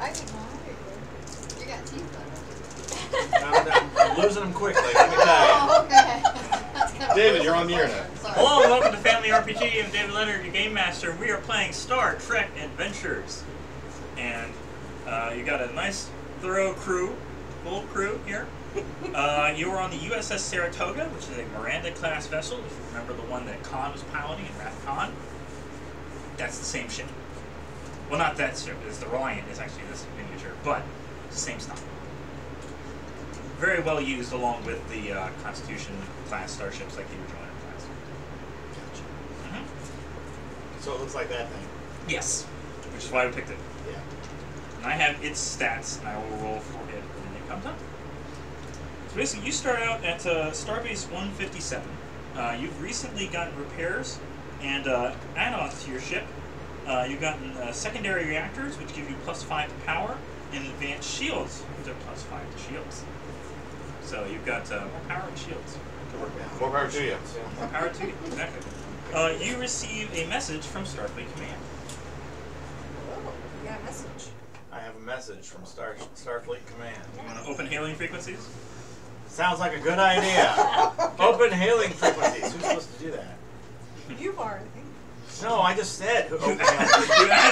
I think you got teeth I'm losing them quickly, let me tell you. Oh, okay. That's kind of David, you're on the internet. Hello and welcome to Family RPG. I'm David Leonard, your Game Master. We are playing Star Trek Adventures. And you got a nice, thorough crew, full crew here. You were on the USS Saratoga, which is a Miranda-class vessel. If you remember the one that Khan was piloting in Wrath Khan. That's the same ship. Well, not that ship. It's the Reliant. It's actually this miniature, but it's the same stuff. Very well used along with the Constitution-class starships like the original Enterprise. Gotcha. So it looks like that thing. Yes, which is why we picked it. Yeah. And I have its stats, and I will roll for it when it comes up. So basically, you start out at Starbase 157. You've recently gotten repairs and add-ons to your ship. You've gotten secondary reactors, which give you +5 to power, and advanced shields, which are +5 to shields. So you've got more power and shields to work with. More power to you. More power to you, exactly. You receive a message from Starfleet Command. Oh, you got a message. I have a message from Starfleet Command. You want to open hailing frequencies? Sounds like a good idea. Open hailing frequencies. Who's supposed to do that? You are, I think. No, I just said who open You asked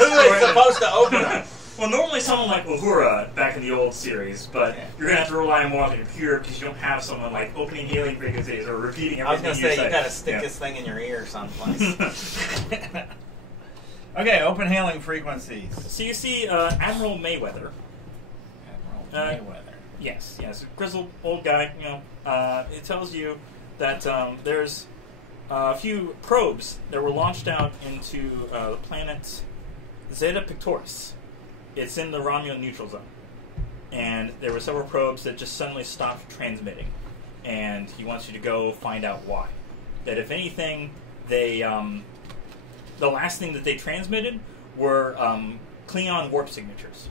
Who is for it. supposed to open them? Well, normally someone like Uhura back in the old series, but you're going to have to rely more on the computer because you don't have someone like opening hailing frequencies or repeating I was everything going to say, you you got to stick this thing in your ear someplace. Okay, open hailing frequencies. So you see Admiral Mayweather. Admiral Mayweather. Yes, a grizzled old guy. It tells you that there's a few probes that were launched out into the planet Zeta Pictoris. It's in the Romulan neutral zone, and there were several probes that just suddenly stopped transmitting, and he wants you to go find out why. That if anything, they the last thing that they transmitted were Klingon warp signatures.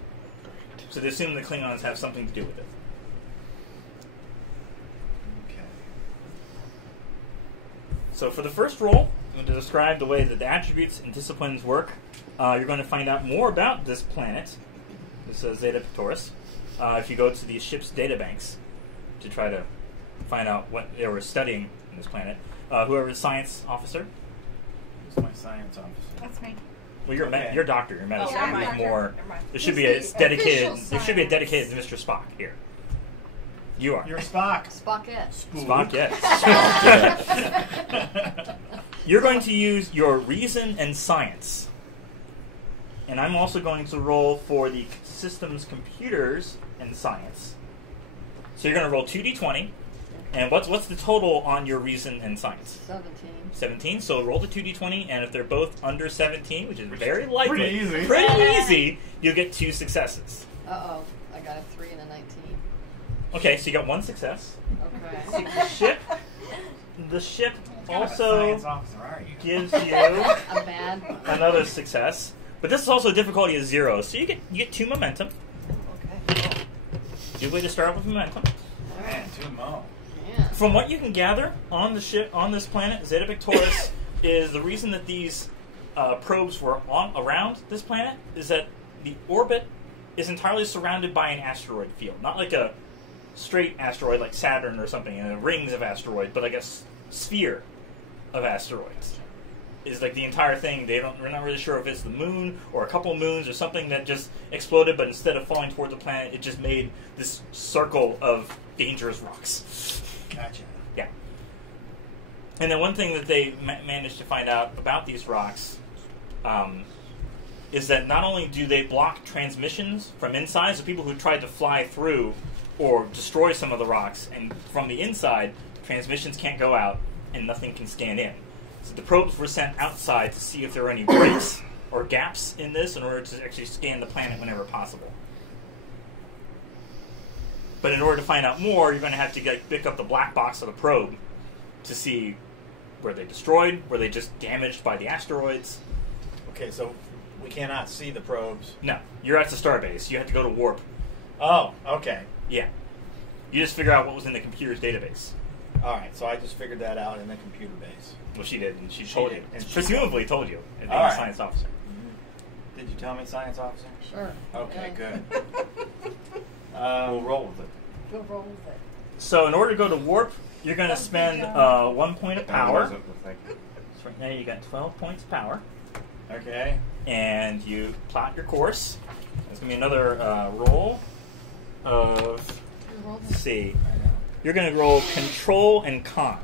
So they assume the Klingons have something to do with it. Okay. So for the first roll, I'm going to describe the way that the attributes and disciplines work. You're going to find out more about this planet. This is Zeta Pictoris. If you go to the ship's databanks to try to find out what they were studying in this planet. Whoever's science officer. Who's my science officer? That's me. Well, you're Okay. you're doctor. Your medicine Yeah, I'm is doctor. more. Never mind. There should Who's be a the dedicated. official There should be a science? dedicated Mr. Spock here. You are. You're Spock. Spockette. Spock, yes. You're going to use your reason and science. And I'm also going to roll for the systems, computers, and science. So you're going to roll 2d20. And what's the total on your reason and science? 17. 17. So roll the 2d20, and if they're both under 17, which is very likely, Pretty easy, you'll get 2 successes. Uh-oh. I got a 3 and a 19. Okay, so you got 1 success. Okay. The ship What kind of a also science officer are you? gives you A bad one. another success. But this is also a difficulty of 0, so you get 2 momentum. Okay. Good way to start with momentum. Man, 2 mo. Yeah. From what you can gather on the ship, on this planet, Zeta Pictoris, is the reason that these probes were around this planet is that the orbit is entirely surrounded by an asteroid field, not like a straight asteroid like Saturn or something, and rings of asteroids, but like a sphere of asteroids. Is like the entire thing. We're not really sure if it's the moon or a couple of moons or something that just exploded, but instead of falling toward the planet, it just made this circle of dangerous rocks. Gotcha. Yeah. And then one thing that they managed to find out about these rocks is that not only do they block transmissions from inside, so people who tried to fly through or destroy some of the rocks, and from the inside, transmissions can't go out and nothing can scan in. So the probes were sent outside to see if there were any breaks or gaps in this in order to actually scan the planet whenever possible. But in order to find out more, you're going to have to pick up the black box of the probe to see were they destroyed, were they just damaged by the asteroids. Okay, so we cannot see the probes. No, you're at the starbase. You have to go to warp. Oh, okay. Yeah. You just figure out what was in the computer's database. All right, so I just figured that out in the computer base. Well, she did, and she She told did, you. and she Presumably told you, as being All a right. science officer. Did you tell me, science officer? Sure. Okay, Yeah. good. We'll roll with it. We'll roll with it. So in order to go to warp, you're going to spend 1 point of power. So right now you got 12 points of power. Okay. And you plot your course. There's going to be another roll of, let's see, you're going to roll control and con.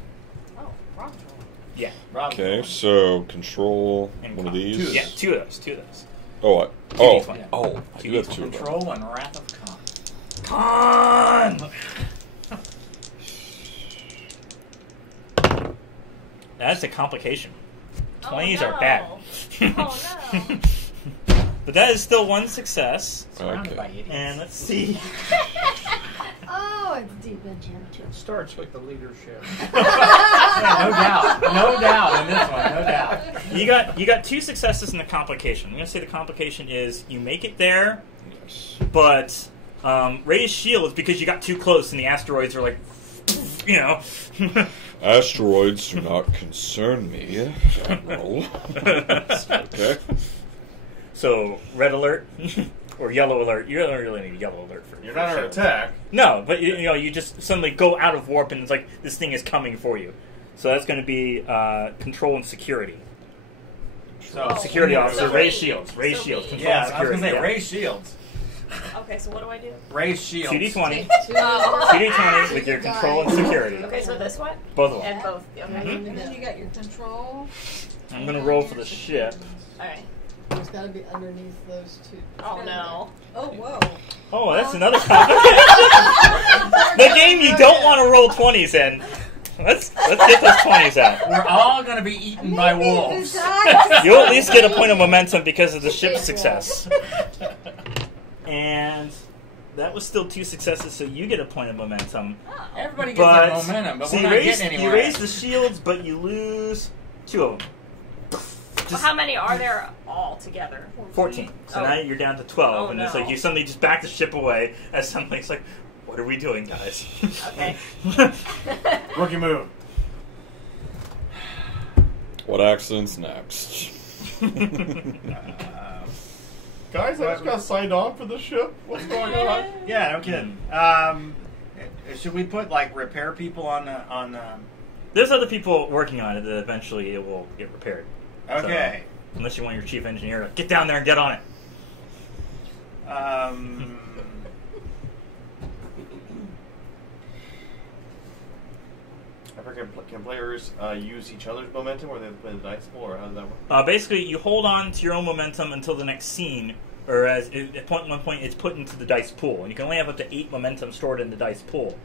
Oh, wrong roll. Yeah. Okay, so control And one of con. these. Yeah, two of those. Oh, D20. I do have two of them. Control and Wrath of Khan. Con! That's a complication. 20s are bad. Oh no. But that is still one success. Surrounded by Okay. idiots. And let's see. Oh, it's deep in here. It starts with the leadership. Yeah, no doubt. No doubt in this one. No doubt. You got two successes in the complication. I'm going to say the complication is you make it there, Yes. but raise shields because you got too close and the asteroids are like, you know. Asteroids do not concern me, General. Okay. So red alert or yellow alert. You don't really need a yellow alert for. You're not for under attack. No, but you know you just suddenly go out of warp and it's like this thing is coming for you. So that's going to be control and security. So, Security officer, So raise me. shields, raise So shields, me. control Yeah, and I was security. going to say, yeah. raise shields. Okay, so what do I do? Raise shields. 2d20, Oh. 2d20 with your control and security. Okay, so this one? Both of them. And both. Okay. Mhm. And then you got your control. I'm going to roll for the ship. Alright. It's got to be underneath those two. Oh no. Oh, whoa. Oh, that's another complication. The game you don't want to roll 20s in. Let's get those 20s out. We're all going to be eaten by wolves. You'll at least get a point of momentum because of the ship's success. And that was still two successes, so you get a point of momentum. Everybody gets But, that momentum, but so we're you not raise, getting you anywhere. raise the shields, but you lose two of them. Well, how many are there all together? 14. So Oh. now you're down to 12, Oh, and it's no. like you suddenly just back the ship away, as suddenly it's like, what are we doing, guys? Okay. Rookie move. What accident's next? Guys, I just got signed on for the ship. What's going on? Yeah, no kidding. Should we put like repair people on the? There's other people working on it that eventually it will get repaired. Okay. So, unless you want your chief engineer to get down there and get on it. Can players use each other's momentum, or they play the dice pool, or how does that work? Basically, you hold on to your own momentum until the next scene, or at one point it's put into the dice pool. And you can only have up to 8 momentum stored in the dice pool.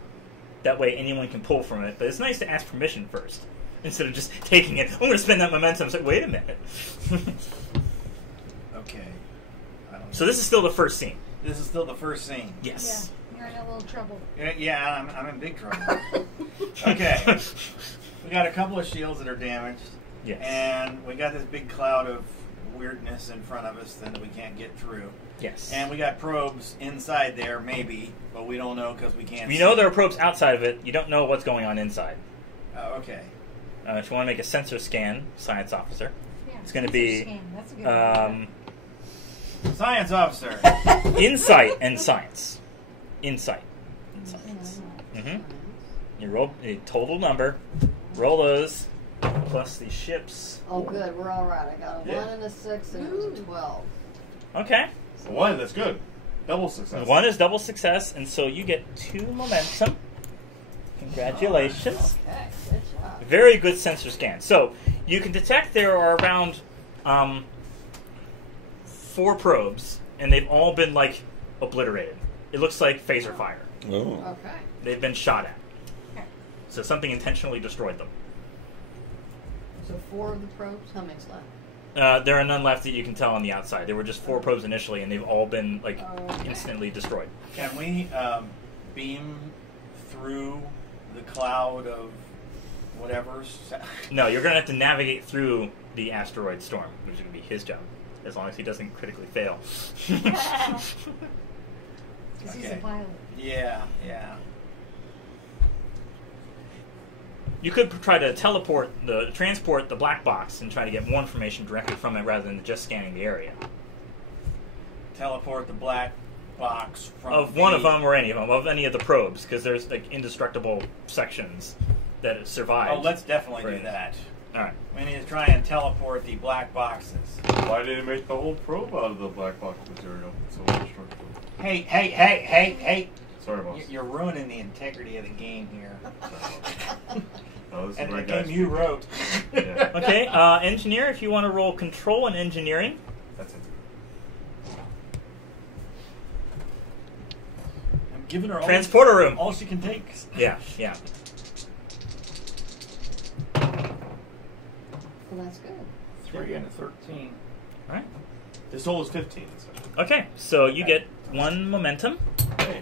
That way anyone can pull from it. But it's nice to ask permission first, instead of just taking it. I'm going to spend that momentum. It's like, wait a minute. Okay. So this is still the first scene. This is still the first scene. Yes. You're in a little trouble. Yeah, I'm in big trouble. Okay. We got a couple of shields that are damaged. Yes. And we got this big cloud of weirdness in front of us that we can't get through. Yes. And we got probes inside there, maybe, but we don't know because we can't We see. know there are probes outside of it. You don't know what's going on inside. Oh, okay. If you want to make a sensor scan, science officer, Yeah, it's going to be that's a good idea. Science officer. insight and science. Insight and science. Mm-hmm. You roll a total number. Roll those plus the ships. Oh, good. We're all right. I got a Yeah. 1 and a 6, and it was a 12. Okay. One, that's good. Double success. One is double success, and so you get 2 momentum. Congratulations. Okay, good job. Very good sensor scan. So you can detect there are around 4 probes, and they've all been like obliterated. It looks like phaser fire. Oh. Okay. They've been shot at. Okay. So something intentionally destroyed them. So 4 of the probes. How many's left? There are none left that you can tell on the outside. There were just 4 probes initially, and they've all been like Okay. instantly destroyed. Can we beam through the cloud of whatever? No, you're going to have to navigate through the asteroid storm, which is going to be his job, as long as he doesn't critically fail. Because he's a Okay. pilot. Yeah, yeah. You could try to transport the black box and try to get more information directly from it rather than just scanning the area. teleport the black box from Of one of them or any of them, of any of the probes, because there's like indestructible sections that have survived. Oh, let's definitely do Right. that. All right. We need to try and teleport the black boxes. Why did it make the whole probe out of the black box material? It's so indestructible. Hey! Sorry, boss. You're ruining the integrity of the game here. Oh, this is And my the guy's game you speaking. wrote. Yeah, Okay, engineer, if you want to roll control and engineering. that's it. I'm giving her Transporter room. all she can take. Yeah. Well, that's good. 3 and a 13. All right. This hole is 15. So. Okay, so you get 1 momentum. Hey,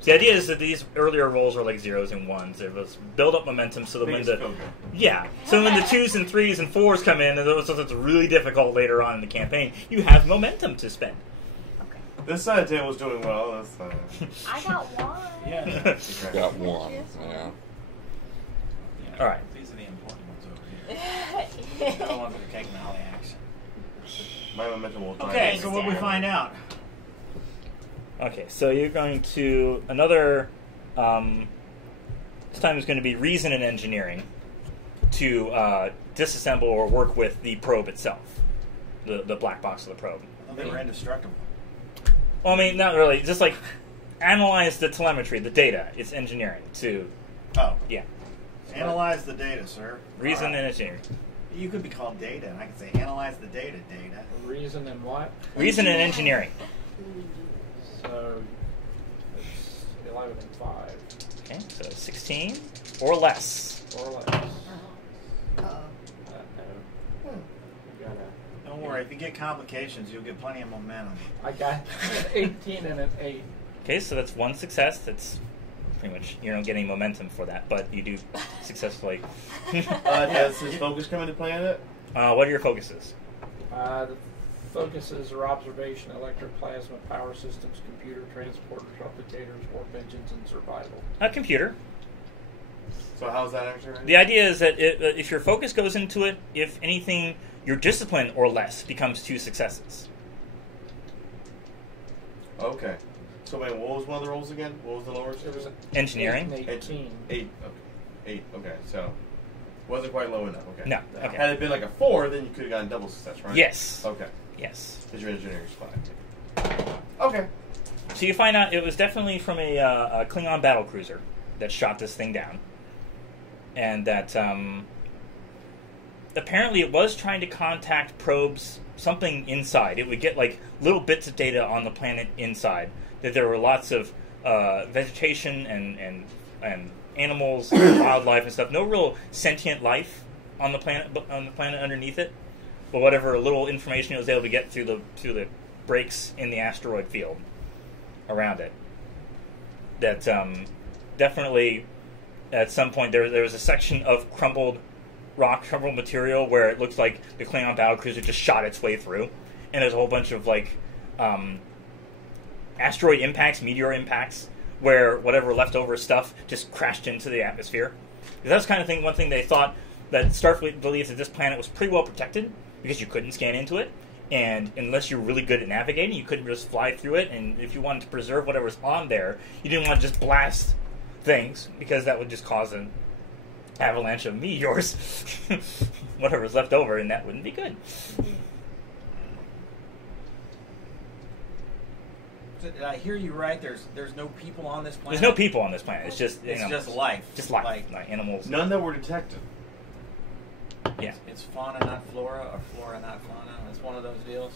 So the idea is that these earlier rolls are like 0s and 1s. It was build up momentum so that when biggest the feel good. so when the 2s and 3s and 4s come in, and those it's really difficult later on in the campaign, you have momentum to spend. This side of the table's doing well. That's I got one. Yeah. Got one. Yeah. All right. These are the important ones over here. They're the ones that are taking all the action. My momentum will. Okay, so what we find out? Okay, so you're going to another. This time is going to be reason and engineering to disassemble or work with the probe itself, the black box of the probe. I thought they were indestructible. Well, I mean, not really. Just like analyze the telemetry, the data. It's engineering to Oh. yeah, Analyze the data, sir. reason All right. and engineering. You could be called data, and I could say analyze the data. Reason and what? Reason and engineering. So it's 11 and 5. Okay, so 16 or less. Or less. Uh-oh. No. You gotta. Don't worry, if you get complications, you'll get plenty of momentum. I got an 18 and an 8. Okay, so that's 1 success. That's pretty much you don't get any momentum for that, but you do successfully. Does his focus come into play on it? What are your focuses? The focuses are observation, electric plasma, power systems, computer, transporters, replicators, warp engines, and survival. A computer. So how's that actually? The idea is that if your focus goes into it, if anything, your discipline or less becomes 2 successes. Okay. So wait, what was one of the rolls again? What was the lower? It was an Engineering? 8 and 18. 8. Okay. 8. Okay. So wasn't quite low enough. Okay. No. Okay. Had it been like a 4, then you could have gotten double success, right? Yes. Okay. Yes. Because your engineering's 5. Okay. So you find out it was definitely from a Klingon battle cruiser that shot this thing down, and that apparently it was trying to contact probes, something inside. It would get like little bits of data on the planet inside. That there were lots of vegetation and animals, and wildlife and stuff. No real sentient life on the planet underneath it, but whatever little information it was able to get through the breaks in the asteroid field around it. That definitely at some point there was a section of crumbled material where it looks like the Klingon battlecruiser just shot its way through, and there's a whole bunch of like asteroid impacts, meteor impacts, where whatever leftover stuff just crashed into the atmosphere. That's kind of thing. One thing they thought that Starfleet believes that this planet was pretty well protected because you couldn't scan into it, and unless you're really good at navigating, you couldn't just fly through it. And if you wanted to preserve whatever's on there, you didn't want to just blast things because that would just cause an avalanche of meteors, whatever's left over, and that wouldn't be good. So did I hear you right? There's no people on this planet. There's no people on this planet. It's just It's animals. just life. Just life, like animals. None that were detected. Yeah. It's fauna, not flora, or flora, not fauna. It's one of those deals.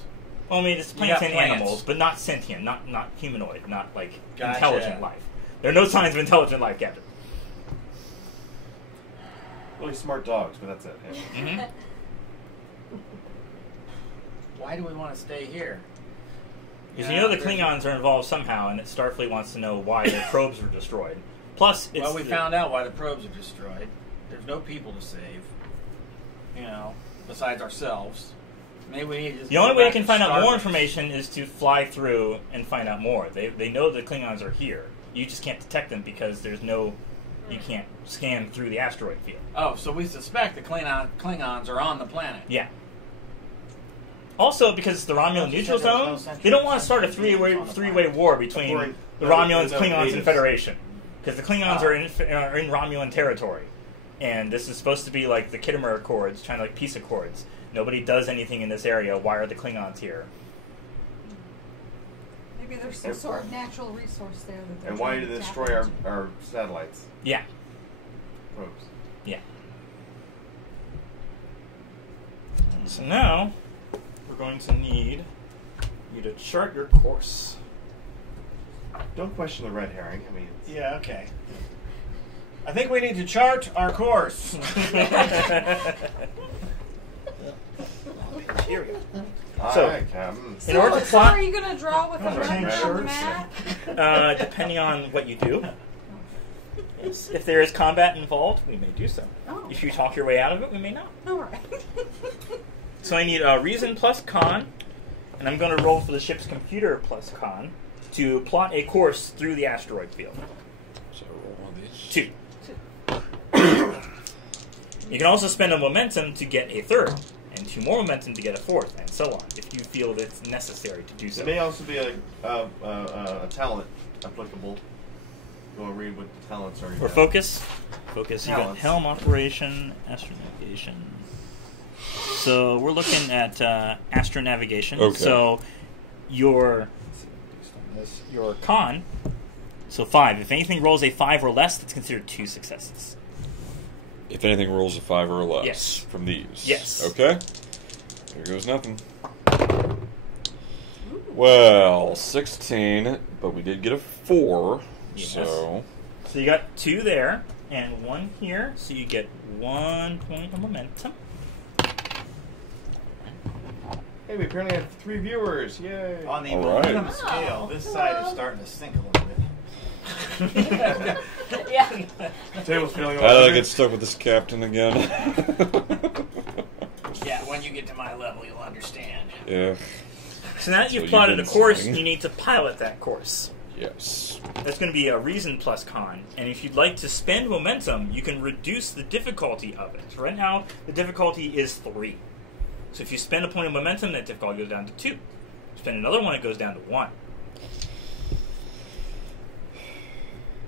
Well, I mean, it's You plants got and plants. animals, but not sentient, not humanoid, not like Gotcha. intelligent life. There are no signs of intelligent life, Captain. Really smart dogs, but that's it. Yeah. Mm-hmm. Why do we want to stay here? Because you know the Klingons are involved somehow, and that Starfleet wants to know why their probes were destroyed. Plus, it's Well, we found out why the probes are destroyed. There's no people to save. You know, besides ourselves. Maybe we need to just the go only way I back can to find out more Starbase. information is to fly through and find out more. They know the Klingons are here. You just can't detect them because there's no... You can't scan through the asteroid field. Oh, so we suspect the Klingons are on the planet. Yeah. Also, because it's the Romulan neutral zone, they don't want to start a three-way war between the Romulans, Klingons, and Federation. Because the Klingons are in Romulan territory. And this is supposed to be like the Khitomer Accords, trying to like peace accords. Nobody does anything in this area. Why are the Klingons here? Maybe there's some sort of natural resource there that they're And why trying do to they tap destroy into. our satellites? Yeah. Probes. Yeah. So now, we're going to need you to chart your course. Don't question the red herring. I mean, it's... Yeah, okay. I think we need to chart our course. Here we go. All So- right, Captain. In order to So plot, are you going to draw with a Those are marker pink on the shirts. map? depending on what you do, if there is combat involved, we may do so. Oh. If you talk your way out of it, we may not. All right. So I need a reason plus con, and I'm going to roll for the ship's computer plus con to plot a course through the asteroid field. So roll one of these. 2. You can also spend a momentum to get a third, and 2 more momentum to get a fourth, and so on, if you feel that it's necessary to do so. There may also be a talent applicable. You want to read what the talents are? For focus, you got Talents. helm operation, astronavigation. So we're looking at astronavigation. Okay. So your con, so 5. If anything rolls a 5 or less, that's considered 2 successes. If anything rolls a 5 or less Yes. from these. Yes. Okay. There goes nothing. Well, 16, but we did get a 4. Yes. So So you got 2 there and 1 here, so you get 1 point of momentum. Hey, we apparently have 3 viewers. Yay! On the All right. momentum scale, this side is starting to sink a little bit. Yeah. The table's feeling how did I over. get stuck with this captain again? Yeah, when you get to my level, you'll understand. Yeah. So now that So you've you've plotted a been course, saying. you need to pilot that course. Yes. That's going to be a reason plus con. And if you'd like to spend momentum, you can reduce the difficulty of it. Right now, the difficulty is 3. So if you spend a point of momentum, that difficulty goes down to 2. Spend another one, it goes down to 1.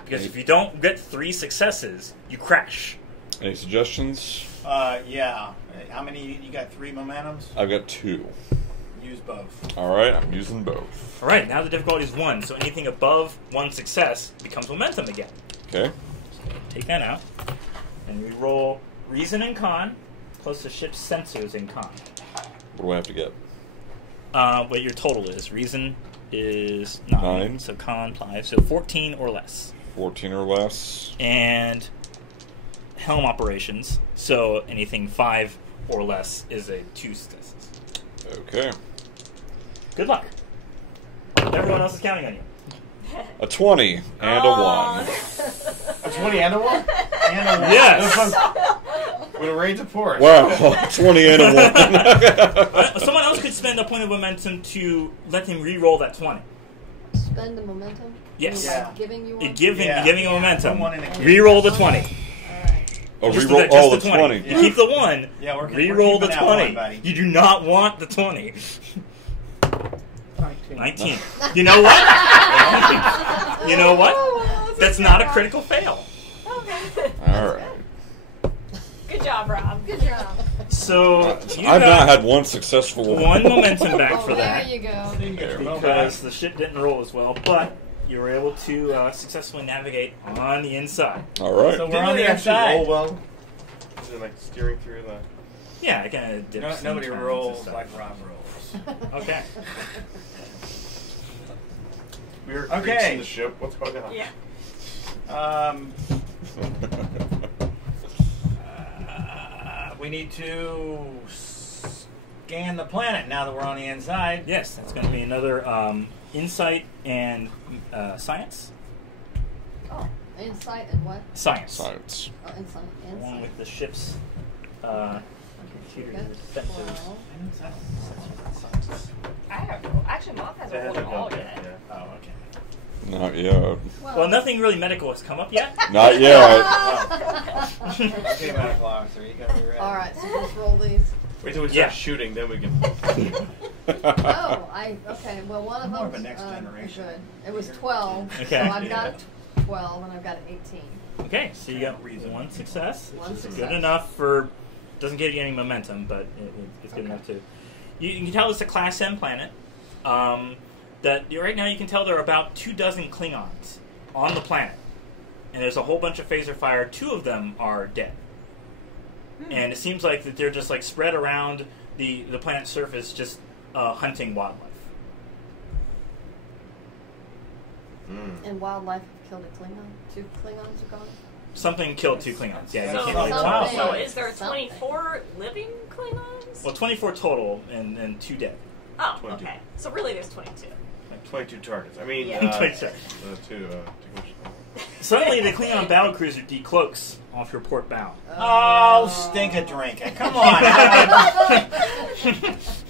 Because if you don't get 3 successes, you crash. Any suggestions? Yeah. How many? You got 3 momentums? I've got 2. Use both. All right, I'm using both. All right, now the difficulty is 1. So anything above 1 success becomes momentum again. Okay. Take that out. And we roll reason and con, plus the ship's sensors in con. What do I have to get? What your total is. Reason is 9. 9. So con 5. So 14 or less. 14 or less. And helm operations. So anything 5 or less is a 2 successes. Okay. Good luck. Everyone else is counting on you. A 20 and a 1. A 20 and a 1? And a Yes! With a range of 4. Wow, 20 and a 1. Someone else could spend a point of momentum to let him re-roll that 20. Spend the momentum? Yes. You mean, Yeah. like giving you one? Yeah. Giving a momentum. Put one in the case. Re-roll the 20. Alright. Oh, Just reroll just the 20. You keep the 1. Yeah, we're Re-roll the keeping that one, 20. buddy. You do not want the 20. 19. 19. You know what? You know what? Oh, That's not a critical fail. Okay. All right. Good job, Rob. Good job. So you I've got not had one successful 1 momentum back Oh, for that. there you go. Because the ship didn't roll as well, but you were able to successfully navigate on the inside. All right. So we're Didn't on they the actually inside. roll well? Is it like steering through the... Yeah, it kind of dips. Nobody and turns rolls and stuff. like Rob rolls. Okay. We were Okay. creasing the ship. What's going on? Yeah. We need to scan the planet now that we're on the inside. Yes, that's going to be another insight and science. Oh, insight and what? Science. Science. Oh, insight. Along Insight. with the ship's computer Okay. sensors. 12. I have. Actually, Mom hasn't rolled at all yet. Oh, okay. Not yet. Well, nothing really medical has come up yet. Not yet. Okay, medical officer, you gotta be ready. All right, so just roll these. Wait till we start Yeah. shooting, then we can. Okay. Well, one of More of them. a next generation. Good. It was 12. Okay. So I've got 12 and I've got 18. Okay, so you got one success, which One is success. good enough for. Doesn't give you any momentum, but it's good Okay. enough to. You can tell it's a Class M planet. That right now you can tell there are about 24 Klingons on the planet, and there's a whole bunch of phaser fire. 2 of them are dead, and it seems like that they're just like spread around the planet's surface, just hunting wildlife. And wildlife have killed a Klingon. 2 Klingons are gone. Something killed 2 Klingons. Yeah, you So, can't really tell. Wow. so is there Something. 24 living Klingons? Well, 24 total, and 2 dead. Oh, 22. okay. So really, there's 22. 22 targets. I mean, Yeah. 22. two. Suddenly, the Klingon battlecruiser decloaks off your port bow. Oh, stink a drink. Come on.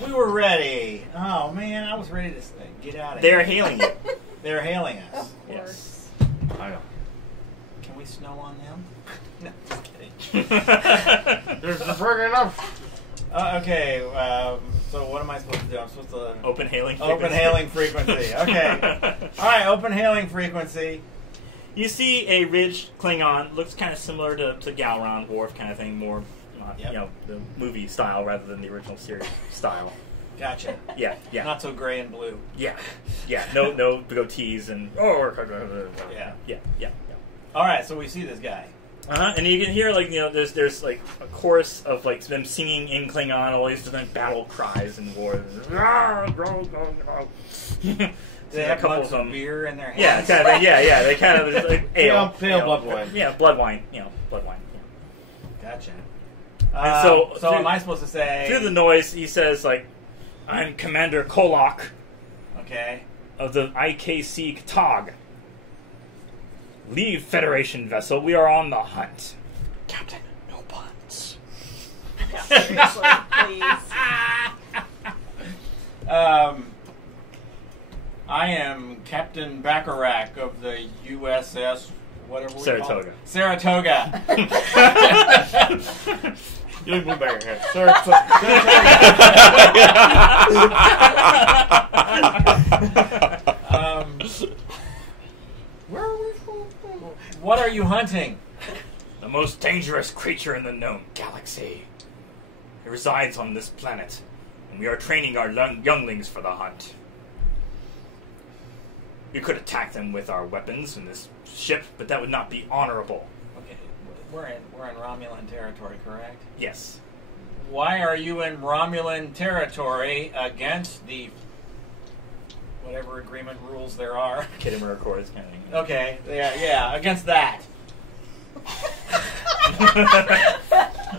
We were ready. Oh, man, I was ready to get out of They are here. hailing you. They're hailing us. Of course. I know. Can we snow on them? No, just kidding. There's the friggin' enough. Okay, so what am I supposed to do? I'm supposed to... Open hailing. Open hailing frequency. Okay. All right, open hailing frequency. You see a ridged Klingon, looks kind of similar to Gowron, Worf kind of thing, more, Yep. the movie style rather than the original series style. Gotcha. Yeah. Not so gray and blue. Yeah. No goatees and yeah. All right, so we see this guy. And you can hear there's like a chorus of like them singing in Klingon, all these different battle cries and war. Do they have mugs of beer in their Yeah, hands? kind of. Yeah. They kind of like ale, Pale blood wine. Yeah, blood wine. Blood wine. Gotcha. And So through- am I supposed to say... Through the noise, he says like, "I'm Commander Kolak Okay. of the IKC Ktog. Leave Federation vessel. We are on the hunt." Captain, no puns. Yeah, seriously, please. I am Captain Bacharach of the USS... whatever we call it. Saratoga. You look blue back here. Where are we from? What are you hunting? The most dangerous creature in the known galaxy. It resides on this planet, and we are training our younglings for the hunt. We could attack them with our weapons in this ship, but that would not be honorable. Okay, we're in Romulan territory, correct? Yes. Why are you in Romulan territory against the whatever agreement rules there are? Khitomer Accords kind of thing. Okay, yeah, against that.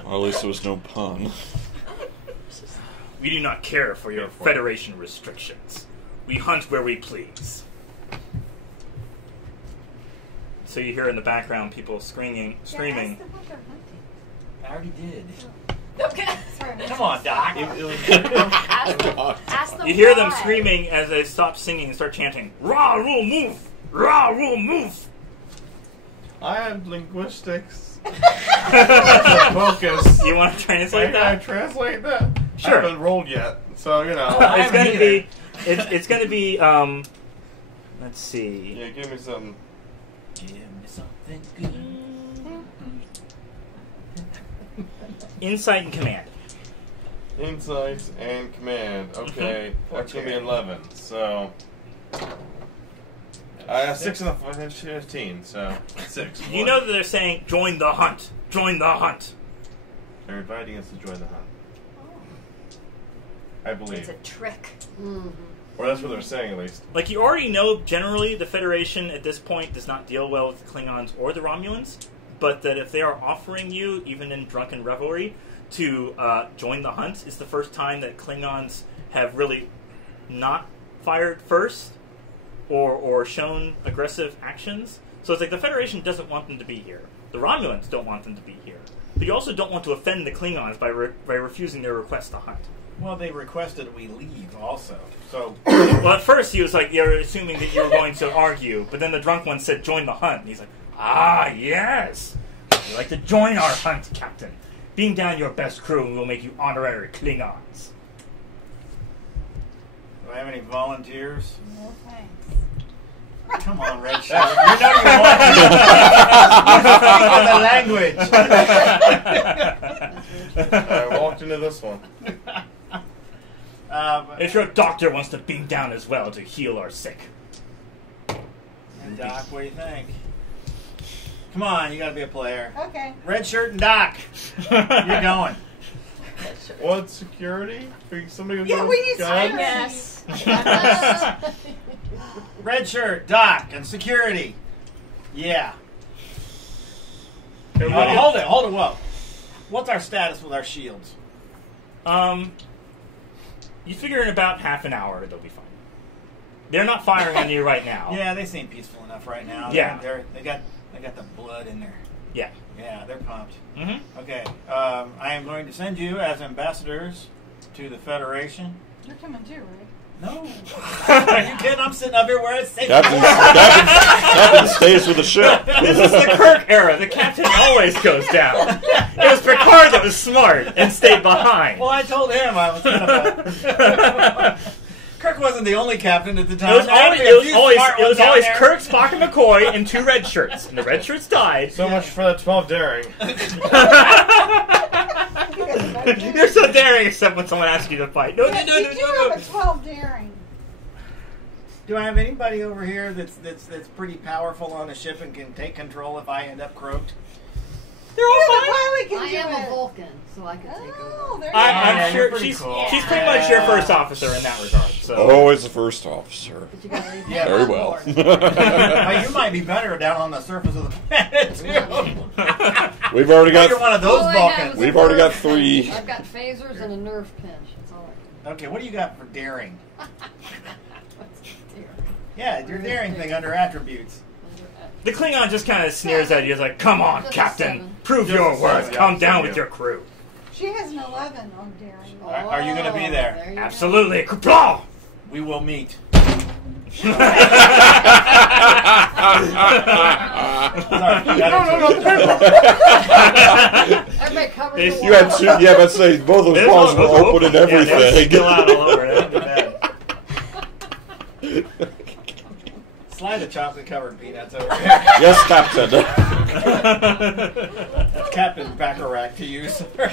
Or at least there was no pun. We do not care for your Federation restrictions. We hunt where we please. So you hear in the background people screaming. Yeah, ask them what they're hunting. I already did. Okay. Sorry. Come on, Doc. Ask them You hear them why. screaming as they stop singing and start chanting, "Ra rule move! Ra rule move!" I have linguistics. Focus. You want to translate I that? translate that? Sure. I haven't rolled yet, so you know. I It's haven't going to be. It's going to be. Let's see. Yeah, give me some. Give me something good. Insight and command. Insights and command. Okay, that's gonna be 11. So, I have 6 and 15. So 6. You know that they're saying, "Join the hunt! Join the hunt!" they're inviting us to join the hunt. I believe, It's a trick. or that's what they're saying at least. Like, you already know, generally, the Federation at this point does not deal well with the Klingons or the Romulans, but that if they are offering you, even in drunken revelry, to join the hunt, is the first time that Klingons have really not fired first or shown aggressive actions. So it's like the Federation doesn't want them to be here. The Romulans don't want them to be here. But you also don't want to offend the Klingons by refusing their request to hunt. Well, they requested we leave also. So Well, at first he was like, you're assuming that you were going to argue, but then the drunk one said, "Join the hunt." And he's like, "Ah, yes. We'd like to join our hunt, Captain." Beam down your best crew and we'll make you honorary Klingons. Do I have any volunteers? No thanks. Come on, Red Shirt. You know you want to. You speak the language. I walked into this one. If your doctor wants to beam down as well to heal our sick. And Doc, what do you think? Come on, you gotta be a player. Okay. Red Shirt and Doc. You're going. What security? Somebody Yeah, we need guns? Yes. Red Shirt, Doc, and security. Yeah. Hold it, whoa. What's our status with our shields? You figure in about half an hour they'll be fine. They're not firing on you right now. Yeah, they seem peaceful enough right now. Yeah. They got the blood in there. Yeah. Yeah, they're pumped. Mm-hmm. Okay, I am going to send you as ambassadors to the Federation. You're coming too, right? No. Are you kidding? I'm sitting up here where it's safe. Captain stays with the ship. This is the Kirk era. The captain always goes down. It was Picard that was smart and stayed behind. Well, I told him I was going to. Kirk wasn't the only captain at the time. It was always Kirk. Kirk, Spock, and McCoy, and 2 red shirts. And the red shirts died. So much for the 12 daring. You're so daring, except when someone asks you to fight. No. You have a 12 daring. Do I have anybody over here that's pretty powerful on the ship and can take control if I end up croaked? They're all fine. Pilot can I do am it. a Vulcan, so I can take Oh, over. there you go. I'm sure pretty she's cool. she's pretty much your first officer in that regard. So. Always the first officer. But you gotta leave Yeah, me Very on well. board. Well, you might be better down on the surface of the planet too. We've already You're got. one of those All I have Vulcans. is We've a already got nerve 3. pinch. I've got phasers and a nerve pinch. That's all I Okay, what do you got for daring? got. What's dear? Yeah, your daring thing under attributes. The Klingon just kind of sneers at you. He's like, "Come on, Just a Captain, 7. prove Just your a 7, worth. yeah, Come down yeah. with your crew." She has an 11 on daring. Are you gonna be there? you go. Absolutely, Kapla! We will meet. No. Everybody cover They- your You had walls. 2. Yeah, let's say both of those balls were open and Yeah, they were everything. still out all over. That would be bad. Slide the chocolate covered peanuts over here. Yes, Captain. That's Captain Bacharach to you, sir.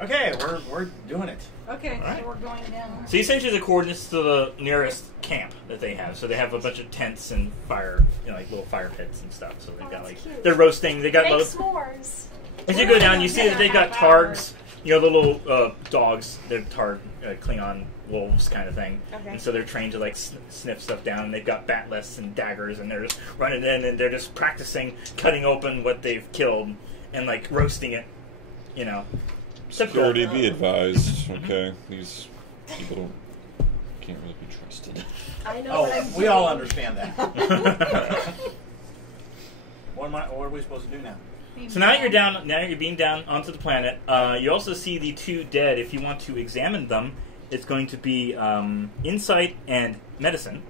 Okay, we're doing it. Okay, All right. so we're going down. So he sends you the coordinates to the nearest camp that they have. So they have a bunch of tents and fire, like little fire pits and stuff. So they've got that's cute. they're roasting. They got Make both. s'mores. As you go down, you see that they got targs. Little dogs. They're targ Klingon wolves kind of thing. Okay. And so they're trained to like sniff stuff down. And they've got bat'leths and daggers, and they're just running in and they're just practicing cutting open what they've killed and like roasting it. Security be advised. Okay, these people can't really be trusted. I know what I'm Oh, we all doing. understand that. What are we supposed to do now? So now you're down. Now you're being down onto the planet. You also see the 2 dead. If you want to examine them, it's going to be insight and medicine.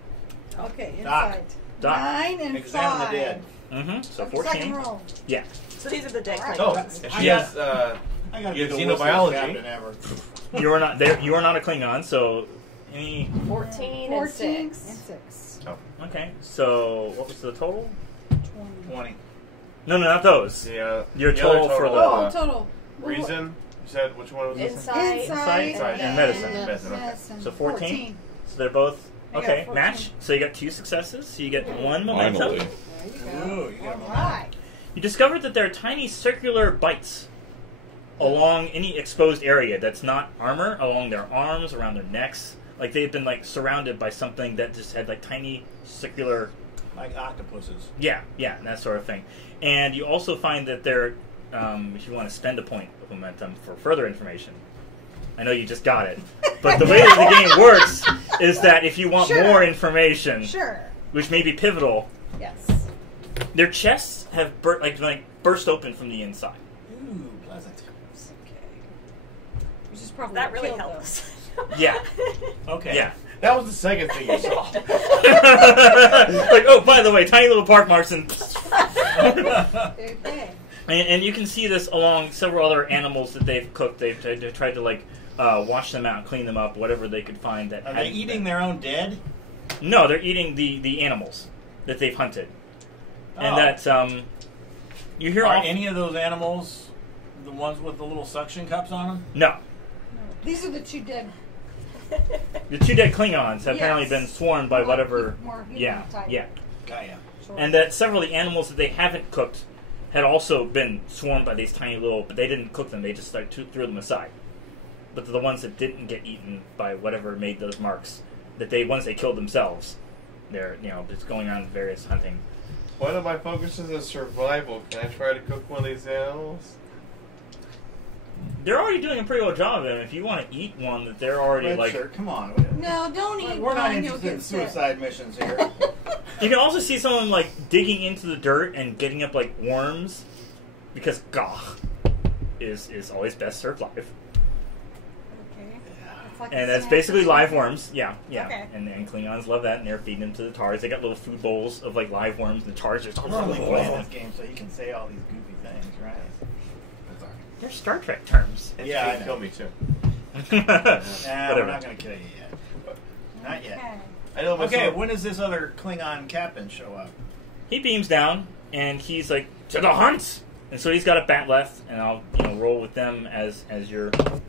Okay, Doc. inside. Doc. 9 and Examine 5. the dead. Mm-hmm. So Okay, 14. second roll. Yeah. So these are the dead Alright. Oh, Klingons. and she has. I gotta You be have the wussiest xenobiology. captain ever. You are not there. You are not a Klingon. So any. 14 and 14 6. and 6. Okay. So what was the total? 20. No, not those. Yeah. Your the other total for the- Oh, total. reason. You said which one was this? Insight. Inside Inside and medicine. Medicine, okay. medicine. So 14? So they're both I got okay. 14. Match. So you got 2 successes. So you get 1 momentum. Finally. There you go. Ooh, you got All one. right. You discovered that there are tiny circular bites along any exposed area that's not armor, along their arms, around their necks. Like they've been like surrounded by something that just had like tiny circular, Like octopuses. yeah, that sort of thing. And you also find that there, if you want to spend a point of momentum for further information. I know you just got it, but the way that the game works is that if you want Sure. more information, Sure. which may be pivotal, Yes. their chests have burst open from the inside. Ooh, pleasant. Which is probably That what really killed helps. Yeah, Okay. yeah. That was the second thing you saw. Like, oh, by the way, tiny little park marks and them. Okay. And you can see this along several other animals that they've cooked. They've tried to like wash them out, clean them up, whatever they could find. That Are they eating their own dead? No, they're eating the animals that they've hunted. And Oh. that you hear Are all any of those animals the ones with the little suction cups on them? no. These are the 2 dead. The 2 dead Klingons have Yes. apparently been sworn by whatever. More human Yeah, type. yeah. Got ya. Sure. And that several of the animals that they haven't cooked had also been swarmed by these tiny little, but they didn't cook them. They just like threw them aside. But the ones that didn't get eaten by whatever made those marks, once they killed themselves, they're just going on various hunting. One of my focuses is survival. Can I try to cook one of these animals? They're already doing a pretty good job of it. If you want to eat one that they're already Red like, shirt, come on. No, don't eat We're not one, you'll interested in get sick. suicide missions here. you can also see someone like digging into the dirt and getting up like worms, because gah is always best served live. Okay. It's like And a that's snack basically or live something. worms. Yeah. Okay. And Klingons love that, and they're feeding them to the TARS. They got little food bowls of like live worms, and the TARS just We're only playing this game so you can say all these goofy things, right? That's all right. They're Star Trek terms. It's Yeah, gonna I know. kill me too. Nah, Whatever. we're not going to kill you yet. Not yet. Okay. I know Okay, myself. when does this other Klingon captain show up? He beams down, and he's like, "To the hunt!" And so he's got a bat left, and I'll roll with them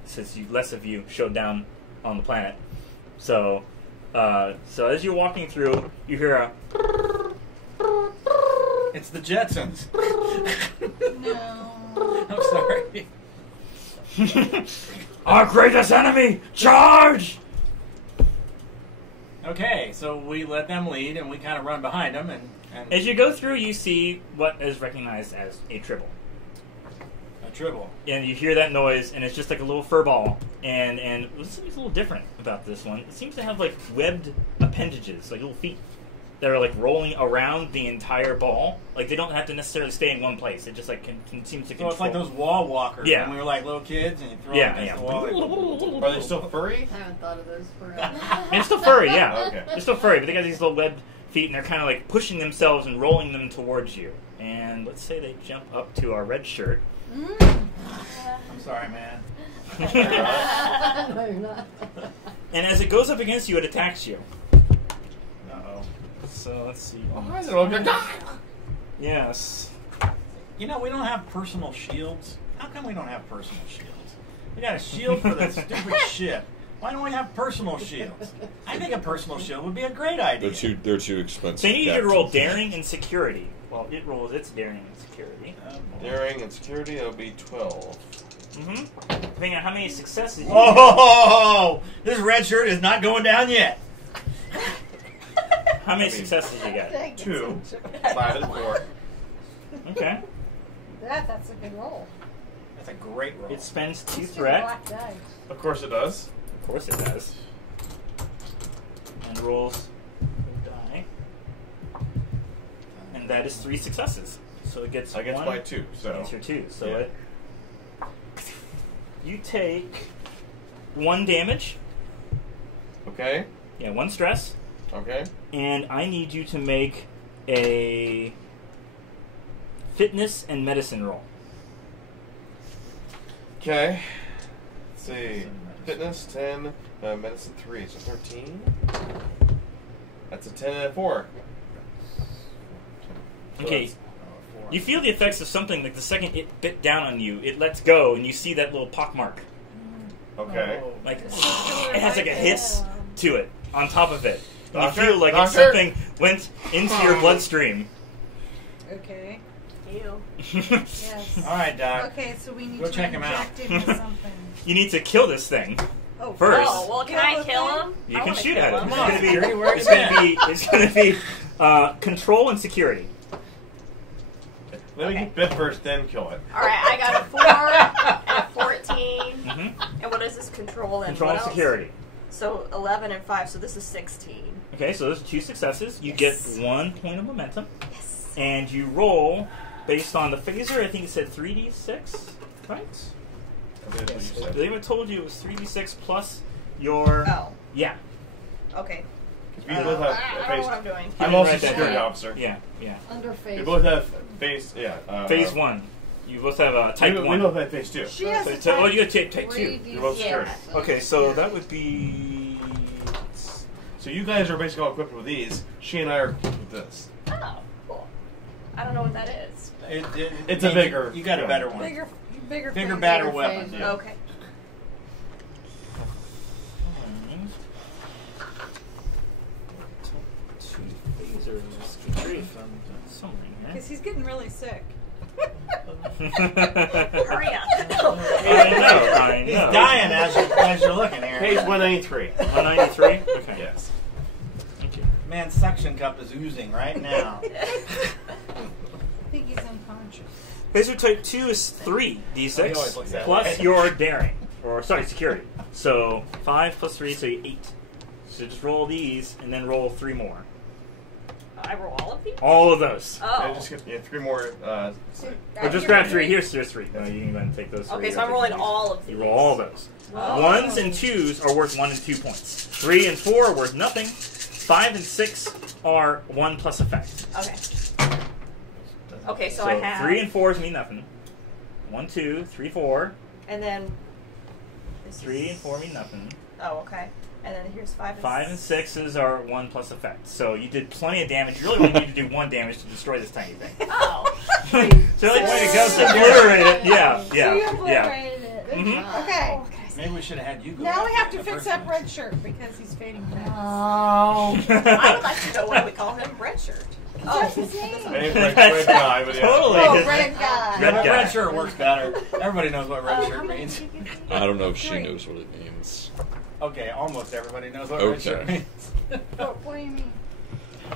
since less of you showed down on the planet. So as you're walking through, you hear a. It's the Jetsons. No. I'm sorry. Our greatest enemy, charge! Okay, so we let them lead, and we kind of run behind them, and As you go through, you see what is recognized as a tribble. a tribble. And you hear that noise, and it's just like a little fur ball. And something's a little different about this one. It seems to have like webbed appendages, like little feet that are like rolling around the entire ball. Like they don't have to necessarily stay in one place. It just like seems to So control. it's like those wall walkers Yeah. when we were like little kids, and you throw Yeah, them against yeah. the wall. Are they still furry? I haven't thought of those for And it's still furry, yeah. Okay. They're still furry, but they got these little webbed feet, and they're kind of like pushing themselves and rolling them towards you. And let's say they jump up to our red shirt. I'm sorry, man. No, you're not. And as it goes up against you, it attacks you. Uh-oh. So let's see. Yes. You know, we don't have personal shields. How come we don't have personal shields? We got a shield for that stupid ship. Why don't we have personal shields? I think a personal shield would be a great idea. They're too expensive. They need you to Captain. roll daring and security. Well, it rolls its daring and security. Daring and security, that'll be 12. Mm-hmm. Depending on how many successes you Oh, this red shirt is not going down yet. How many successes you got? 2, 5, and 4. Okay. That's a good roll. That's a great roll. It spends 2 Let's do threat. black dice. Of course it does. Of course it does. And rolls a die. And that is 3 successes. So it gets Against 1. my 2, so. Against your 2. So Yeah. you take 1 damage. Okay. Yeah, 1 stress. Okay. And I need you to make a fitness and medicine roll. Okay. Let's see. Fitness 10, medicine 3, so 13. That's a 10 and a 4. So Okay. that's- You feel the effects of something like the second it bit down on you, it lets go, and you see that little pockmark. Okay. Like it has like a hiss to it on top of it. And you Doctor? feel like if Doctor? something went into your bloodstream. Okay. Ew. Yes. All right, Doc. Okay, so we need Go to check him out. inject him with something. You need to kill this thing Oh, first. Oh, well, can I kill him? You I can wanna shoot kill at it. him. It's Come on, gonna be Security, where it's you gonna at? be it's gonna be control and security. Let me get bit first, then kill it. All right, I got a 4 and a 14. Mm-hmm. And what is this? Control and Control what and else? security. So 11 and 5, so this is 16. Okay, so those are 2 successes. You Yes. get 1 point of momentum, Yes. and you roll based on the phaser. I think it said 3d6, right? I believe that's what you They said. even told you it was 3d6 plus your Oh, yeah. okay. We both have I don't know face. what I'm doing. I'm You also write that security down. officer. Yeah, yeah. Under phase. We both have face. Yeah. Phase 1. You both have type we 1. both have phase 2. She has a Oh, type you got type 2. 3D. You're both Yeah. security. Okay, so that would be... So you guys are basically all equipped with these. She and I are equipped with this. Oh, cool. I don't know what that is. It's a bigger. You got a better one. Bigger, Bigger, phase. better Bigger weapon. phase. Yeah. Okay. Two phasers. Grief. Somewhere in here. Because he's getting really sick. Hurry up. I know. He's dying as you're looking here. Page 193. 193? Okay. Yes. Okay. Man's suction cup is oozing right now. I think he's unconscious. Phaser type 2 is 3 Oh, he always d6 looks that plus way. your daring. Or, sorry, security. So 5 plus 3, so 8. So just roll these and then roll 3 more. I roll all of these? All of those. Oh. Just get 3 more. Or just grab 3. Here's 3. No, you can go and take those 3. Okay, so I'm rolling all of these. You roll all of those. Oh. 1s and 2s are worth 1 and 2 points. 3 and 4 are worth nothing. 5 and 6 are 1 plus effect. Okay. Okay, so I have... 3 and 4s mean nothing. 1, 2, 3, 4. And then... 3 and 4 mean nothing. Oh, okay. And then here's 5 and 5 and 6s are 1 plus effect. So you did plenty of damage. You really only need to do 1 damage to destroy this tiny thing. Oh. So the only way to go is to obliterate it. Yeah, So you yeah, yeah. obliterated it. Mhm. Okay. Maybe we should have had you go. Now we after have to the fix first that one. red shirt because he's fading fast. I would like to know why we call him Red Shirt. Oh, That's his name. Red guy, but yeah. Totally. Oh, red guy. Red But guy. red shirt works better. Everybody knows what red shirt means. I don't know if she 3. knows what it means. Okay, almost everybody knows what red shirt Okay. means. What do you mean?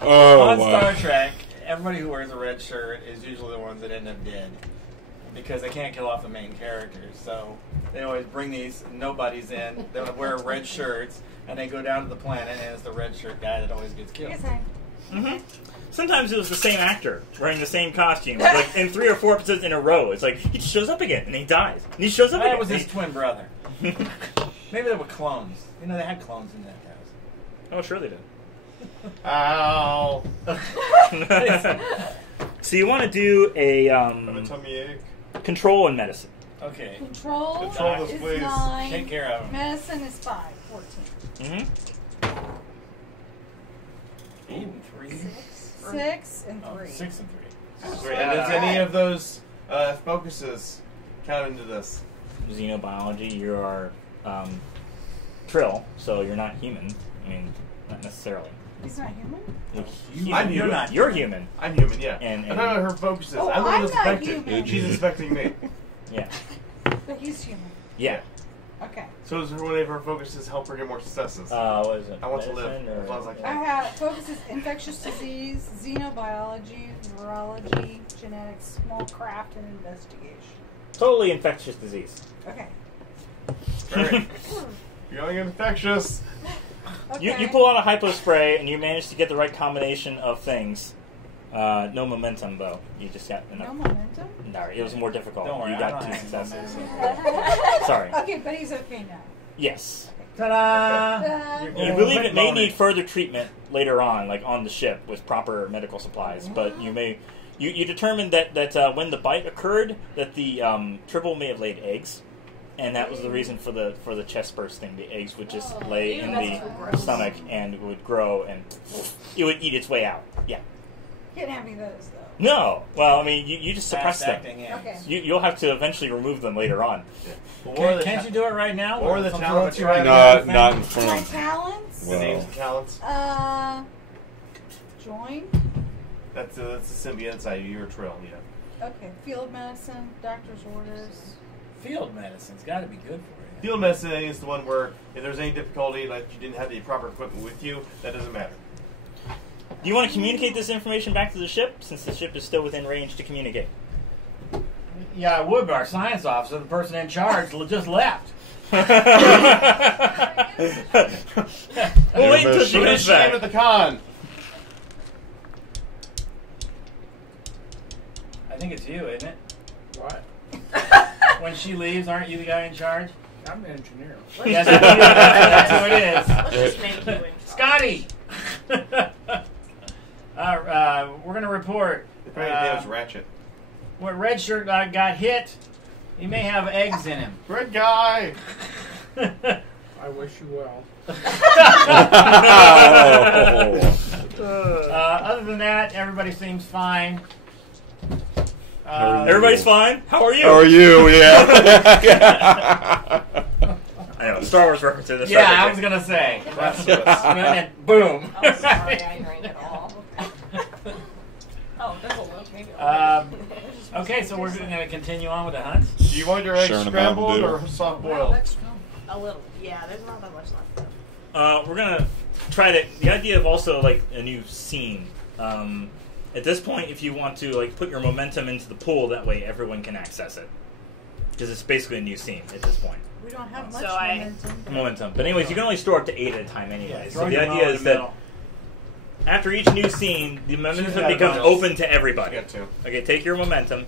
Oh, On wow. Star Trek, everybody who wears a red shirt is usually the ones that end up dead. Because they can't kill off the main characters. So they always bring these nobodies in. They wear red shirts, and they go down to the planet, and it's the red shirt guy that always gets killed. Yes, I. Mm-hmm. Sometimes it was the same actor wearing the same costume, like in 3 or 4 episodes in a row. It's like he just shows up again and he dies, and he shows up again. That was his twin brother. Maybe they were clones. You know, they had clones in that house. Oh, sure they did. Ow. So you want to do a I'm a tummy ache. control in medicine. Okay, Control Control this, is please. 9. take care of him. Medicine is 5. 14. Mm-hmm. 8 and 3. 6 and Oh, 3. 6 and 3. Great. And does any of those focuses count into this? Xenobiology, you are Trill, so you're not human. I mean, not necessarily. He's not human? I'm You're human. not. You're human. I'm human, yeah. And- I don't know what her focus is. Oh, I'm the one I'm that's not infected. human. She's inspecting me. Yeah. But he's human. Yeah. Okay. So does one of her focuses help her get more successes? What is it? I want to live Medicine or- as long as I I can. have focuses infectious disease, xenobiology, virology, genetics, small craft, and investigation. Totally infectious disease. Okay. Great. You're going infectious. Okay. You pull out a hypo spray and you manage to get the right combination of things. No momentum though. You just got enough. No momentum? No, it was more difficult. Don't worry, you I got don't 2 have successes. momentum. Sorry. Okay, but he's okay now. Yes. Ta-da! You believe it may need further treatment later on, like on the ship with proper medical supplies. But you may, you determined that when the bite occurred, that the Tribble may have laid eggs, and that was the reason for the chest bursting. The eggs would just lay in that's so the gross. stomach and it would grow and it would eat its way out. Yeah. Can't have any of those, though. No. Well, I mean, you just suppress Fast them. acting, yeah. Okay. You'll have to eventually remove them later on. Can't you do it right now? Or the Some talents sort of you have. thing? Not in My front. talents? The names and talents. Join. That's the symbiote side. You're a Trill, yeah. Okay. Field medicine, doctor's orders. Field medicine's got to be good for you. Field medicine is the one where if there's any difficulty, like you didn't have the proper equipment with you, that doesn't matter. Do you want to communicate this information back to the ship, since the ship is still within range to communicate? Yeah, I would, but our science officer, the person in charge, just left. We'll wait until she Who's gets shame back. at the con? I think it's you, isn't it? What? When she leaves, aren't you the guy in charge? I'm an engineer. Yes, that's who it is. Let's just make you in charge. Scotty! We're going to report. The name is Ratchet. where red shirt guy got hit, he may have eggs in him. Red guy. I wish you well. Other than that, everybody seems fine. Everybody's fine? How are you? How are you? Yeah. I know, Star Wars references. Yeah, I was gonna say. And boom. Oh, sorry, I drank it all. Oh, that's a little maybe. Okay, so we're going to continue on with the hunt. Do you want your eggs Sharing a scrambled Mountain or Dew. soft boiled? A little. Yeah, there's not that much left. We're gonna try to. The idea of also like a new scene. At this point, if you want to like put your momentum into the pool, that way everyone can access it, because it's basically a new scene at this point. We don't have much So Momentum. But anyways, you can only store up to 8 at a time anyway. Yeah, So throw the your idea ball is in the that after each new scene, the momentum got becomes bonus. open to everybody. I got 2. Okay, take your momentum.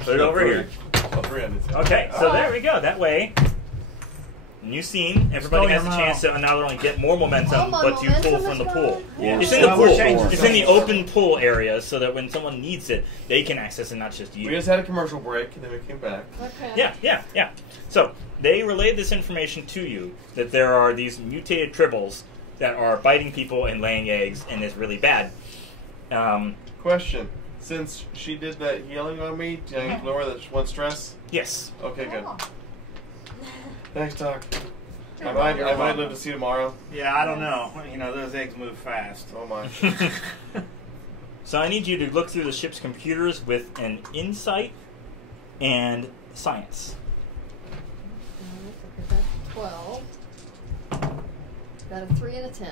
Put it over here. Oh, 3 on this. Okay, so there we go. That way, new scene. Everybody has a chance to not only get more momentum, my but to pull momentum from is the gone. pool. Yeah. It's in the Well, pool. we're changing It's in the open pool area, so that when someone needs it, they can access it, not just you. We just had a commercial break and then we came back. Okay. Yeah. So they relayed this information to you that there are these mutated tribbles that are biting people and laying eggs, and it's really bad. Question. Since she did that healing on me, do I lower that one stress? Yes. Okay, good. Thanks, Doc. I might live to see tomorrow. Yeah, I don't know. You know, those eggs move fast. Oh my. So I need you to look through the ship's computers with an insight and science. That's 12. Got a 3 and a 10.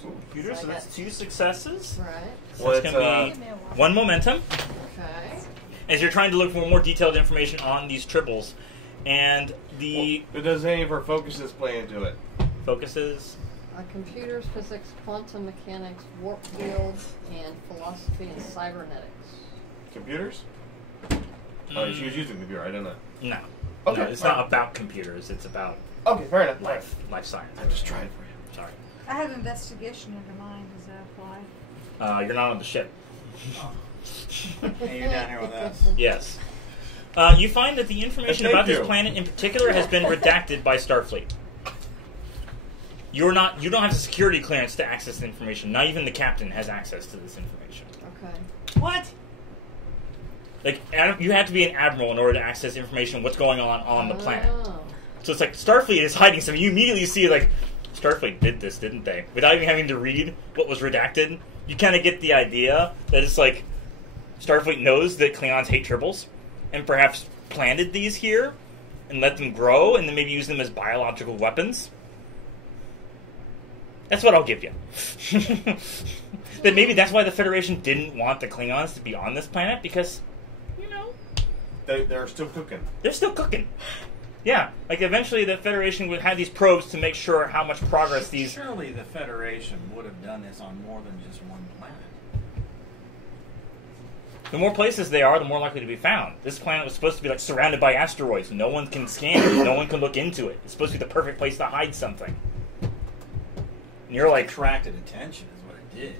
Computers, So so I that's got- 2 successes. Right. So Well, it's it's, going to be 1 momentum. Okay. As you're trying to look for more detailed information on these triples, and the But does any of her focuses play into it? focuses. Computers, physics, quantum mechanics, warp fields, and philosophy and cybernetics. Computers? Oh, she was using a computer. I don't know. No. Okay, No, it's fine. not about computers. It's about Okay, fair enough. life science. I'm just trying for you. Sorry. I have investigation under mine. Does that apply? You're not on the ship. Hey, you're down here with us. Yes. You find that the information Thank about this you. planet in particular has been redacted by Starfleet. You don't have the security clearance to access the information. Not even the captain has access to this information. Okay. What? Like, you have to be an admiral in order to access information what's going on the planet. Oh. So it's like Starfleet is hiding something. You immediately see like Starfleet did this, didn't they? Without even having to read what was redacted, you kind of get the idea that it's like Starfleet knows that Klingons hate tribbles, and perhaps planted these here and let them grow, and then maybe use them as biological weapons. That's what I'll give you. That maybe that's why the Federation didn't want the Klingons to be on this planet, because, you know, They're still cooking. they're still cooking. Yeah, like eventually the Federation would have these probes to make sure how much progress these... Surely the Federation would have done this on more than just one planet. The more places they are, the more likely to be found. This planet was supposed to be like surrounded by asteroids. No one can scan it. No one can look into it. It's supposed to be the perfect place to hide something. And you're like... Attracted attention is what it did.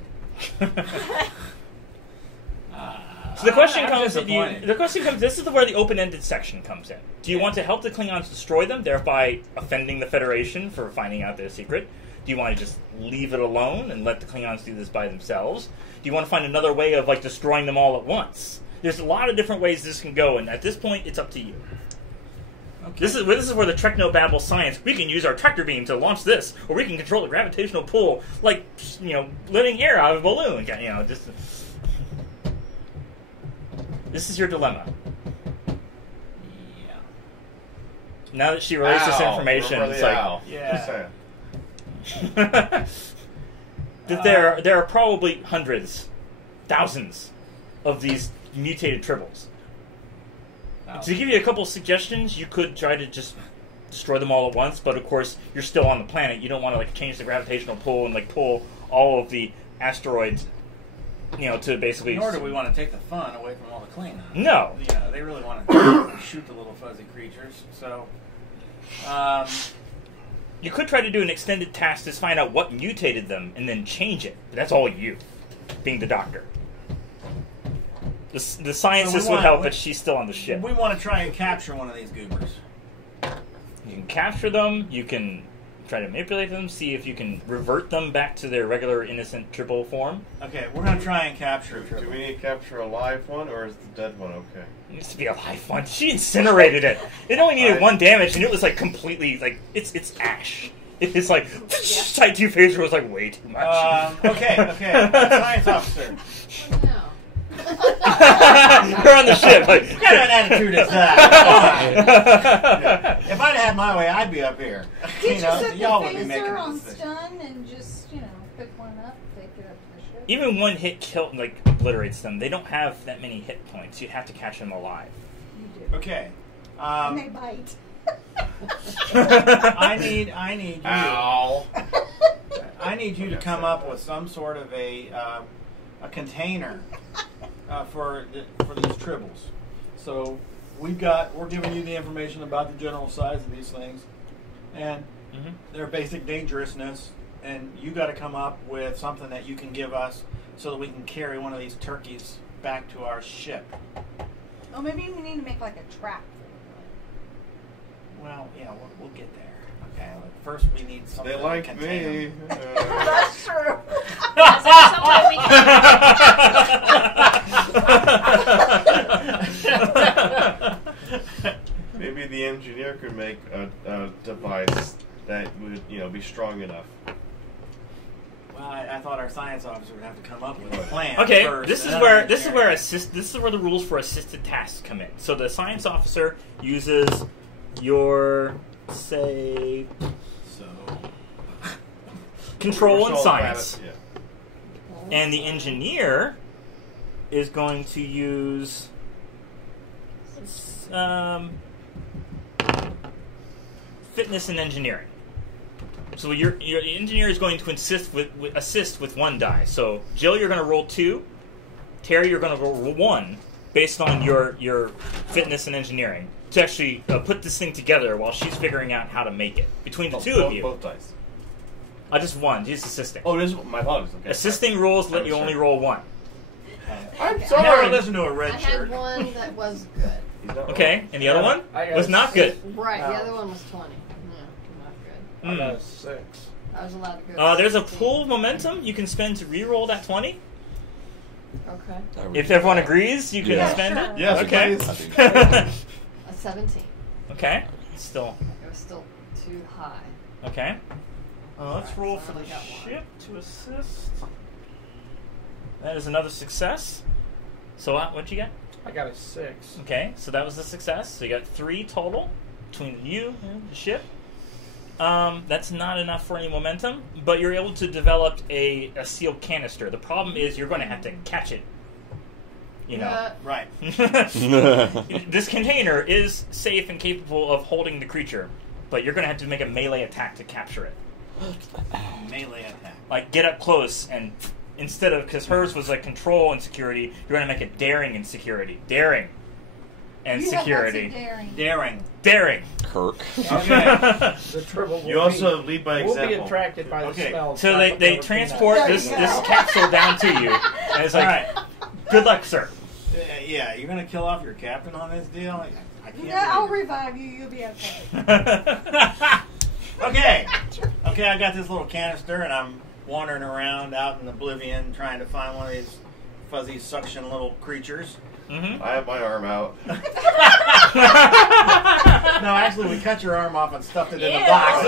So the question I'm comes. disappointed. The question comes. This is where the open-ended section comes in. Do you want to help the Klingons destroy them, thereby offending the Federation for finding out their secret? Do you want to just leave it alone and let the Klingons do this by themselves? Do you want to find another way of like destroying them all at once? There's a lot of different ways this can go, and at this point, it's up to you. Okay. This is where the technobabble science. We can use our tractor beam to launch this, or we can control the gravitational pull, like letting air out of a balloon. Just. This is your dilemma. Yeah. Now that she released this Ow. information, Remember it's the like owl. Yeah. Just saying. that there are probably hundreds, thousands of these mutated tribbles. To give you a couple suggestions, you could try to just destroy them all at once, but of course you're still on the planet. You don't want to like change the gravitational pull and like pull all of the asteroids, to basically. Nor do we want to take the fun away from all the Klingons. No. They really want to shoot the little fuzzy creatures. So, You could try to do an extended task to find out what mutated them and then change it. But that's all you, being the doctor. The scientist would help, but she's still on the ship. We want to try and capture one of these goobers. You can capture them. You can try to manipulate them. See if you can revert them back to their regular innocent triple form. Okay, we're going to try and capture a Do triple. we need to capture a live one, or is the dead one okay? It needs to be a live one. She incinerated it. It only needed 1 damage, and it was like completely like it's ash. It's like Type 2 phaser was like way too much. Okay. Science officer. What now? You're on the ship. Like, What kind of an attitude is that? If I'd had my way, I'd be up here. Did you set the y'all would be making phaser the on decision. stun and just, pick one up, take it up to the ship? even one hit obliterates them. They don't have that many hit points. You'd have to catch them alive. You do. Okay. And they bite. I need you. Ow. I need you to come up with some sort of a container for these tribbles. So we're giving you the information about the general size of these things and their basic dangerousness, and you got to come up with something that you can give us so that we can carry one of these turkeys back to our ship. Oh, maybe we need to make like a trap. Well, yeah, we'll get there. Okay, but first we need something. They like to contain me. them. That's true. Is there some way we can... Maybe the engineer could make a device that would, be strong enough. Well, I thought our science officer would have to come up with a plan. Okay, first, this is and where then this is where the rules for assisted tasks come in. So the science officer uses your say So control and Commercial science, apparatus, and the engineer is going to use fitness and engineering. So your engineer is going to assist with 1 die. So Jill, you're going to roll 2. Terry, you're going to roll 1 based on your fitness and engineering to actually put this thing together while she's figuring out how to make it between the two of you. Both dice. Just 1. Just assisting. Oh, this is my apologies. Okay. Assisting rules let you only roll 1. I'm I never sorry. listened to a I red had shirt. one that was good. He's not wrong. Okay, and the other one I got was a not good. Right, the other one was 20. No, not good. I got a 6. I was allowed to go. There's a 16. pool of momentum you can spend to re-roll that 20. Okay. If everyone agrees, you can Yeah. spend Sure. it. Yes, Okay. please. A 17. Okay. Still. It was still too high. Okay. Let's roll so for I the only got 1. ship to assist. That is another success. So what'd you get? I got a 6. Okay, so that was a success. So you got 3 total between you and the ship. That's not enough for any momentum, but you're able to develop a sealed canister. The problem is you're going to have to catch it. Right. This container is safe and capable of holding the creature, but you're going to have to make a melee attack to capture it. Melee attack. Like, get up close and... Instead of, because hers was like control and security, you're going to make it daring and security. Daring and You have lots of security. daring. Daring. Kirk. Okay. The triple You also lead by will be example. attracted by the Okay. smell. So they transport There you this go. capsule down to you. And it's like, All right. good luck, sir. Yeah, you're gonna kill off your captain on this deal? I can't. Yeah, I'll believe revive you. You'll be okay. it. Okay, I got this little canister, and I'm wandering around out in oblivion trying to find one of these fuzzy suction little creatures. Mm-hmm. I have my arm out. No, actually, we cut your arm off and stuffed it in the Ew. box.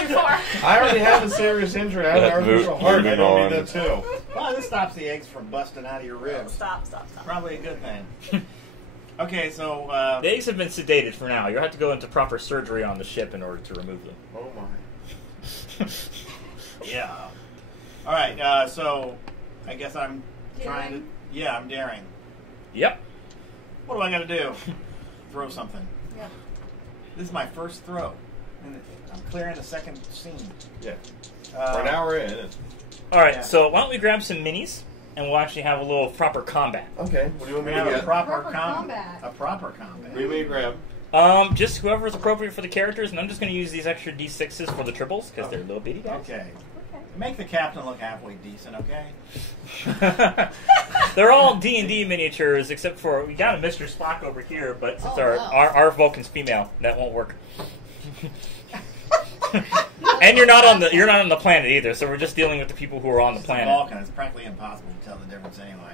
Too far. I already have a serious injury. I have an artificial heart. I don't need that too. Well, this stops the eggs from busting out of your ribs. Stop. Probably a good thing. Okay, so The eggs have been sedated for now. You'll have to go into proper surgery on the ship in order to remove them. Oh my. yeah. All right, so I guess I'm trying to. Daring? Yeah, I'm daring. Yep. What do I got to do? Throw something. Yeah. This is my first throw. And I'm clearing the second scene. Yeah. For an hour in. All right, Yeah. so why don't we grab some minis, and we'll actually have a little proper combat. Okay. What do you want We me to have a get? proper Proper combat. combat. A proper combat. What do you want me to grab? Just whoever is appropriate for the characters, and I'm just going to use these extra D6s for the triples, because they're little bitty guys. Okay. Make the captain look halfway decent, okay? They're all D&D miniatures, except for we got a Mr. Spock over here, but since Oh, wow. our Vulcan's female, that won't work. And you're not on the planet either, so we're just dealing with the people who are on the planet. Vulcan, it's practically impossible to tell the difference anyway.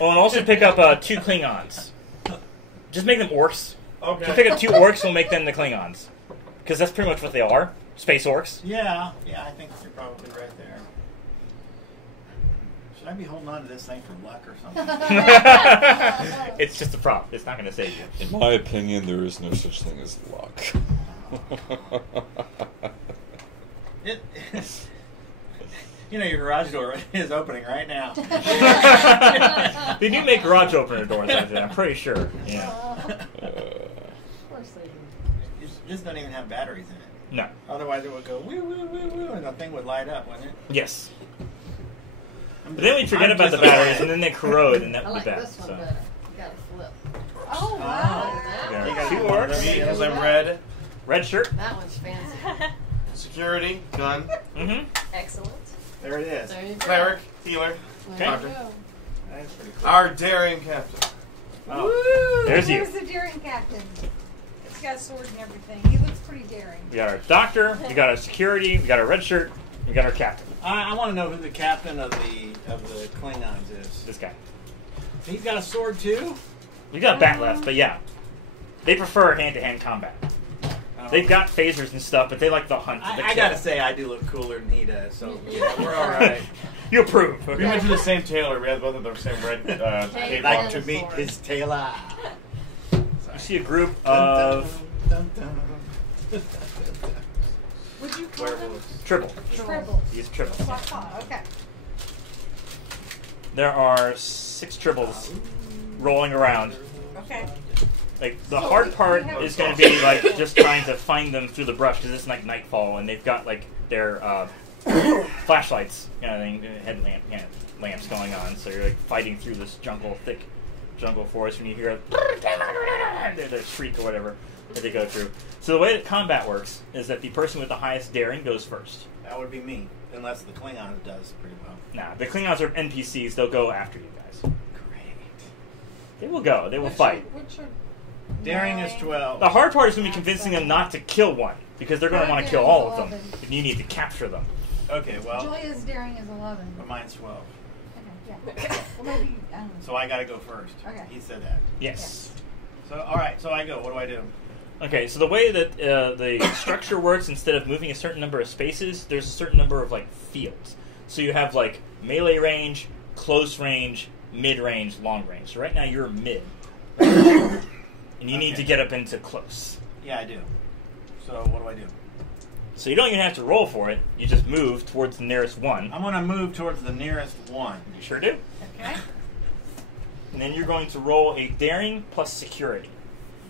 Oh, and also pick up 2 Klingons. Just make them orcs. Okay. Just pick up 2 orcs, we'll make them the Klingons. Because that's pretty much what they are. Space orcs. Yeah, I think you're probably right there. Should I be holding on to this thing for luck or something? It's just a prop. It's not going to save you. In my opinion, there is no such thing as luck. You know your garage door is opening right now. They do make garage opener doors, actually, I'm pretty sure. Yeah. Of course they do. This doesn't even have batteries in it. No. Otherwise it would go woo woo woo woo and the thing would light up, wouldn't it? Yes. But then we forget about the batteries, and then they corrode, and that I would like be bad. this one So. better. You gotta flip. Oh, wow. Yeah. You got 2 two orcs. orcs. Because I'm red. Red shirt. That one's fancy. Security, gun, Mm-hmm. Excellent. There it is. There you go. cleric, healer, There Okay. you go. That is pretty cool. our daring captain. Oh. There's you. Who's the daring captain? He's got a sword and everything. He looks pretty daring. We got our doctor, we got our security, we got our red shirt, we got our captain. I want to know who the captain of the Klingons is. This guy. He's got a sword too? We got a bat left, but yeah. They prefer hand-to-hand combat. Oh. They've got phasers and stuff, but they like the hunt. The I kill. gotta say, I do look cooler than he does, so yeah, we're all right. You approve. We Okay. went to the same tailor. We had both of the same red Okay. tape Like on. to meet his tailor. You see a group of Would you call them? werewolves. triple. Tribbles. These triples. That's what I thought. Okay. There are 6 triples rolling around. Okay. Like the So hard we part have- is going to be like just trying to find them through the brush because it's like nightfall and they've got like their flashlights, kind of thing, headlamp, lamps going on. So you're like fighting through this thick jungle forest, when you hear their shriek or whatever that they go through. So the way that combat works is that the person with the highest daring goes first. That would be me, unless the Klingon does pretty well. Nah, the Klingons are NPCs. They'll go after you guys. Great. They will go. They will fight. Which are Daring is 12. The hard part is going to be convincing them not to kill one, because they're going to want to kill all of them, and you need to capture them. Okay, well, Julia's daring is 11. but mine's 12. Okay, yeah. Well, maybe, I don't know. So I gotta go first. Okay. He said that. Yes. So, alright, so I go. What do I do? Okay, so the way that the structure works, instead of moving a certain number of spaces, there's a certain number of like fields. So you have like melee range, close range, mid range, long range. So right now you're mid, and you need Okay. to get up into close. Yeah, I do. So what do I do? So you don't even have to roll for it. You just move towards the nearest one. I'm gonna move towards the nearest one. You sure do. Okay. And then you're going to roll a daring plus security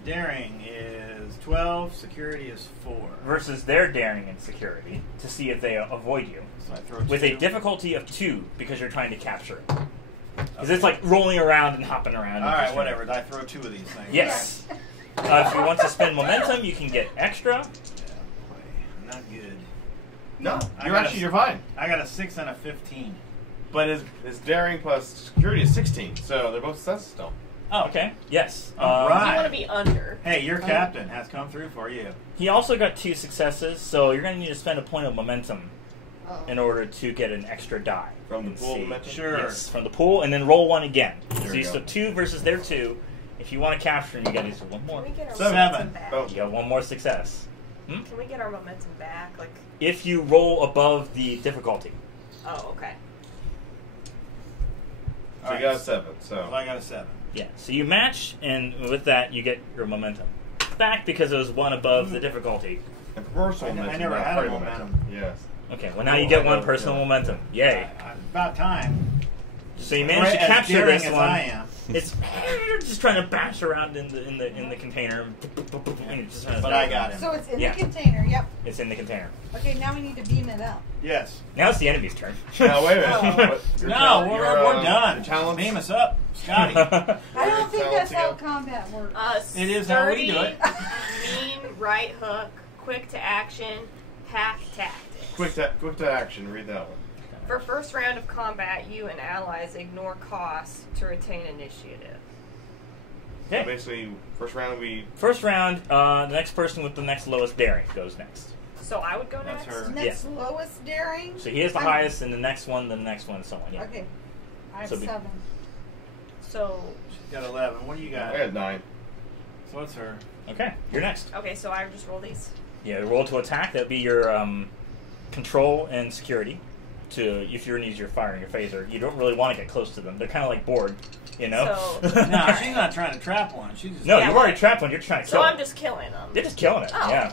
Daring is 12. Security is 4. versus their daring and security to see if they avoid you. So I throw With 2. a difficulty of 2 because you're trying to capture it. Because it's like rolling around and hopping around. Alright, whatever. I throw 2 of these things. Yes. If you want to spend momentum, you can get extra. Yeah, boy, not good. No, I you're got actually a- you're fine. I got a 6 and a 15. But his daring plus security is 16, so they're both successes still. Oh, Okay. Yes. All You right. want to be under. Hey, your captain has come through for you. He also got 2 successes, so you're going to need to spend a point of momentum Oh. in order to get an extra die. From the Let's pool see. momentum? Sure. Yes, from the pool, and then roll 1 again. There So we you go. so 2 versus their 2. If you want to capture him, you got to use 1 more. Can we get our 7. momentum back? Oh. You got 1 more success. Can we get our momentum back? Like, If you roll above the difficulty. oh, okay. So you got a 7, So so. I got a 7. Yeah, so you match, and with that, you get your momentum back because it was 1 above the difficulty. And personal I momentum. never not had a party momentum. Yes. Okay, well now you Oh, get I 1 know, personal yeah. momentum. Yay. About time. So you managed to As capture daring this as one. I am. It's just trying to bash around in the container. And it's just trying to- But I got him. So it's in Yeah. the container. Yep. It's in the container. Okay, now we need to beam it up. Yes. Now it's the enemy's turn. Now, wait a minute. Oh. What- your No, tal- we're your, done. your talents? Beam us up, Scotty. I don't think that's how Talents combat works. It is how we do sturdy, it. mean right hook, quick to action, pack tactics. quick to action. Read that one. For first round of combat, you and allies ignore costs to retain initiative. So Okay. basically, first round First round, the next person with the next lowest daring goes next. So I would go That's next. her. Next lowest daring. So he has the I'm- highest, and the next one, someone. Yeah. Okay. I have So be- 7. So She's got 11. What do you got? I had 9. So what's her? Okay, you're next. okay, so I just roll these. Yeah, roll to attack. That'd be your control and security. To if you're going to use your fire and your phaser, you don't really want to get close to them. They're kind of like bored, you know. So No, she's not trying to trap one. She's just, No, Yeah, you've well- already trapped one. You're trying to so kill I'm it. just killing them. You're just killing it. Oh. Yeah.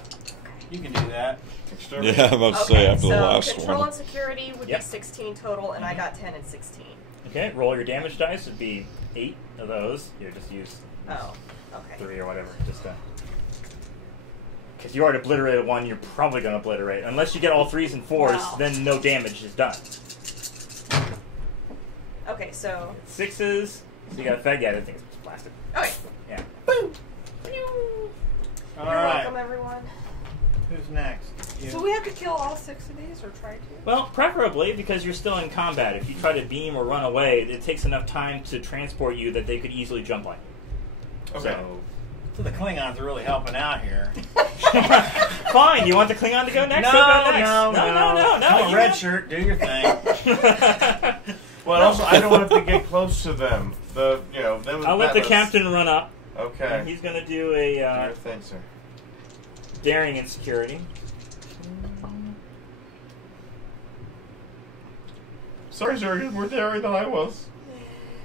you can do that. Exterminate. Yeah, I'm about to Okay, say after so the last control one. and security would Yep. be 16 total, and I got 10 and 16. Okay. Roll your damage dice. It'd be 8 of those. You just use Oh, okay. 3 or whatever. Just because you already obliterated one, you're probably going to obliterate. Unless you get all 3s and 4s, Wow. then no damage is done. Okay, so 6s. So you got a fed. Yeah, I think it's blasted. okay. Yeah. Boom. All You're right. welcome, everyone. Who's next? You. So we have to kill all 6 of these, or try to? Well, preferably because you're still in combat. If you try to beam or run away, it takes enough time to transport you that they could easily jump on you. Okay. So the Klingons are really helping out here. Fine. You want the Klingon to go next? No, He'll go next. no. No. Come on, red shirt, do your thing. Well, also, I don't have to get close to them. Them with I'll let the Atlas. captain run up. Okay. And he's going to do Do a your thing, sir. daring and security. Sorry, sir. You're more daring than I was.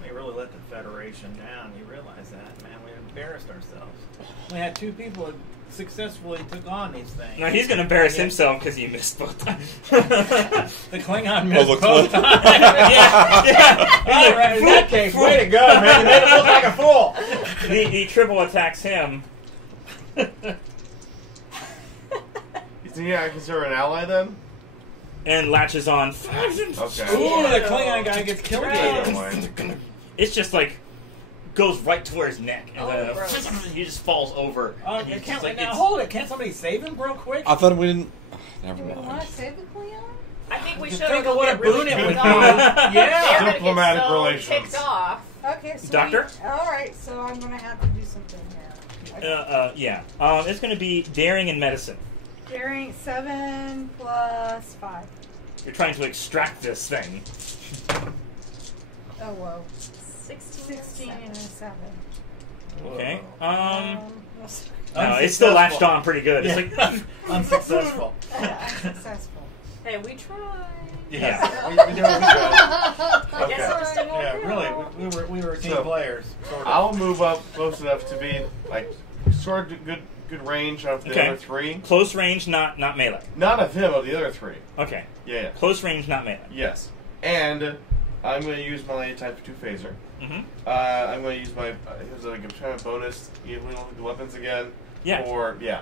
We really let the Federation down. You realize that, man? We embarrassed ourselves. We had 2 people that successfully took on these things. No, he's going to embarrass himself because he missed both times. The Klingon missed the both Klingon. times. yeah. All right, in that case, way to go, man. You made it look like a fool. He triple attacks him. Yeah, I consider an ally then? And latches on. Okay. Ooh, the Klingon guy gets killed. It's just like goes right to his neck, and Oh, then gross. he just falls over. Oh, He's can't, just like, now, it's- hold it. Can't somebody save him real quick? I thought we didn't. Never Do we want mind. to save the Klingon? I think we Just should think have of what a boon it would be. Yeah. They're gonna Diplomatic get so relations. ticked off. Okay, so Doctor? Alright, so I'm going to have to do something here. Okay. Yeah. It's going to be daring and medicine. Daring 7 plus 5. You're trying to extract this thing. Oh, whoa. 16 and a 7. Okay. That's- No, it's still latched on pretty good. It's like Unsuccessful. unsuccessful. Hey, we tried. yeah. we do what we could. I guess Okay. it just didn't work Yeah, out. really. We were team So, players. Sort of. I'll move up close enough to be like sort of good range of the Okay. other 3. Close range, not melee. Not of him, of the other 3. Okay. Yeah. Close range, not melee. Yes. And I'm going to use my Type 2 phaser. Mm-hmm. I'm going to use my here's like a kind of bonus. You look at the weapons again. Yeah. Or yeah.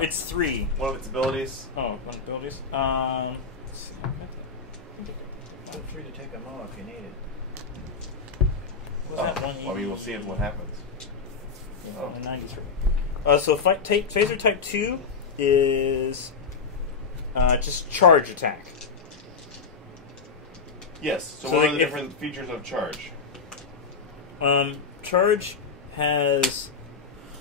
It's 3. One of its abilities. Oh, one abilities. Let's see. Feel free to take a mo if you need it. Was that one? Well, I mean, we'll see what happens. Oh. 93. So phaser type 2 is just charge attack. Yes. So So what like are the if- different features of charge? Charge has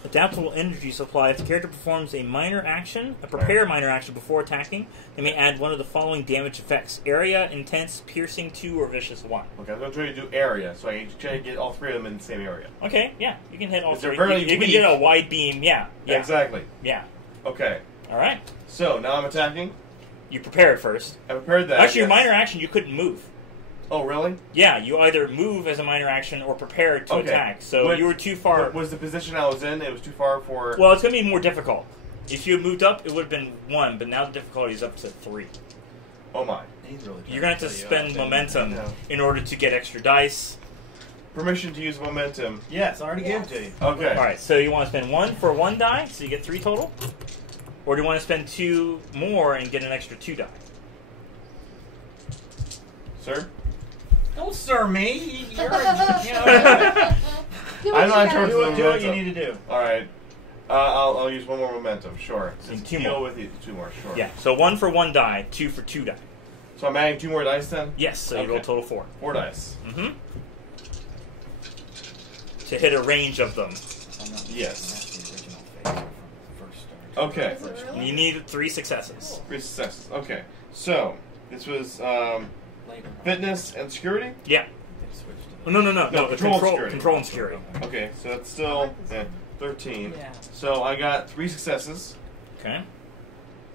adaptable energy supply. If the character performs a minor action, a prepare minor action before attacking, they may add one of the following damage effects: area, intense, piercing 2, or vicious 1. Okay, I'm going to try to do area, so I try to get all 3 of them in the same area. Okay, yeah, you can hit all If they're 3. very You can weak- get a wide beam. Yeah. Exactly. Yeah. Okay. All right. So now I'm attacking. You prepare it first. I prepared that. Actually, your yes. minor action you couldn't move. Oh, really? Yeah, you either move as a minor action or prepare to Okay. attack. So What- you were too far. What was the position I was in? It was too far for. Well, it's going to be more difficult. If you had moved up, it would have been 1, but now the difficulty is up to 3. Oh my. He's really You're going to have to spend momentum Yeah. in order to get extra dice. Permission to use momentum. Yes, I already gave it to you. Okay. Alright, so you want to spend 1 for 1 die, so you get 3 total? Or do you want to spend 2 more and get an extra 2 die? Sir? Don't sir me. You're, Do what I'm you not gotta sure do what you momentum. need to do. Alright. I'll use one more momentum. Sure. And Just two deal more. with you. 2 more. Sure. Yeah. So 1 for 1 die, 2 for 2 die. So I'm adding 2 more dice then. Yes. So you Okay. roll total 4. 4 dice. Mm-hmm. To hit a range of them. Yes. That's the original fake from the first start. Okay. Is it really? You need 3 successes. 3 successes. Okay. So this was Later on, fitness and security. Yeah. they switched to Oh, no, no, no. No, the control and security. Control and security. Okay. So that's still 13. Yeah. So I got 3 successes. Okay.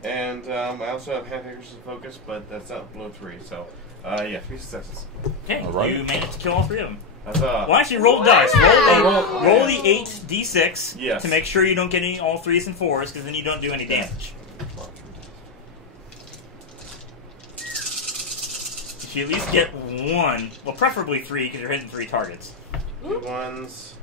And I also have hand fingers and focus, but that's not below 3. So, yeah, 3 successes. Okay. All right. You managed to kill all 3 of them. That's Well, actually, roll the dice. Roll the 8d6 Yes. to make sure you don't get any all 3s and 4s, because then you don't do any damage. If you at least get 1, well, preferably 3, because you're hitting 3 targets. 3 ones.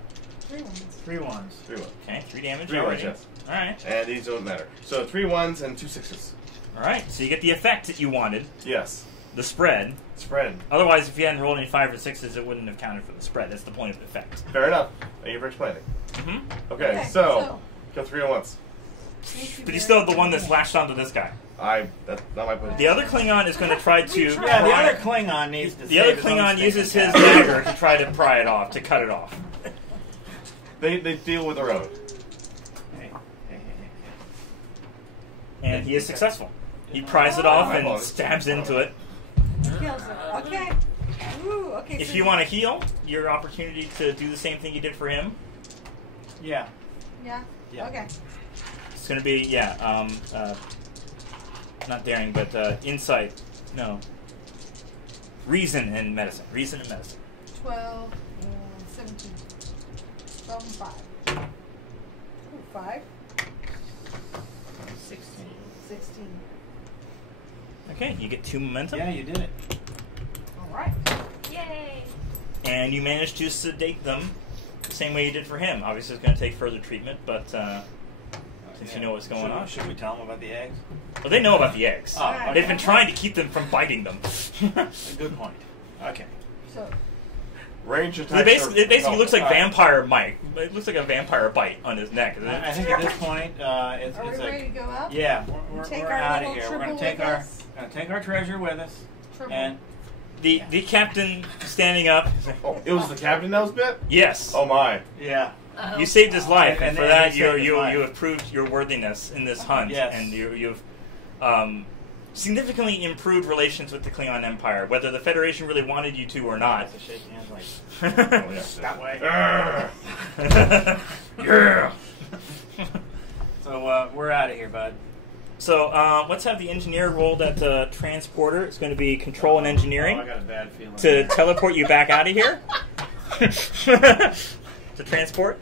3 ones. 3 ones. 3 ones. Okay, 3 damage 3 already. ones, yes. All right. And these don't matter. So 3 ones and 2 6s. All right. So you get the effect that you wanted, Yes. the spread. Spread. Otherwise, if you hadn't rolled any 5 or 6s, it wouldn't have counted for the spread. That's the point of the effect. Fair enough. Thank you for explaining. Mm-hmm. Okay, so kill 3 at once. But you still have the one that's latched onto this guy. That's not my point. The other Klingon is going to try to. Yeah, the other Klingon needs to. The other save his own Klingon stinking uses his cat. dagger to try to pry it off, to cut it off. They deal with their own. Hey, hey, hey, And he is successful. He pries it off and apologies. stabs into it. Kills it. Okay. Ooh, okay. If so you want to heal, your opportunity to do the same thing you did for him. hey. Yeah. Yeah. Yeah. Okay. It's going to be, not daring, but insight. No. Reason and medicine. Reason and medicine. 12 and 17. 12 and 5. Ooh, 5. 16. 16. Okay, you get 2 momentum. Yeah, you did it. Alright. Yay! And you manage to sedate them the same way you did for him. Obviously, it's going to take further treatment, but since you know what's going on. Should we tell them about the eggs? Well, they know about the eggs. Oh, okay. They've been trying to keep them from biting them. A good point. Okay. So, Range it attack. basically looks like vampire bite. It looks like a vampire bite on his neck. Isn't it? I think at this point, it's are we ready to go up? yeah, Take we're our out of little here. We're triple gonna take with our us? treasure with us, Triple. and The captain standing up. is like, Oh, it was the captain that was bit? yes, Oh my. yeah, you saved his life, and And for he that saved his you life. have proved your worthiness in this hunt, Yes. and you've significantly improved relations with the Klingon Empire, whether the Federation really wanted you to or not. to shake hands like Oh, yes. that way. Yeah. So we're out of here, bud. So let's have the engineer roll that transporter. It's going to be control and engineering Oh, I got a bad feeling. to teleport you back out of here. To transport.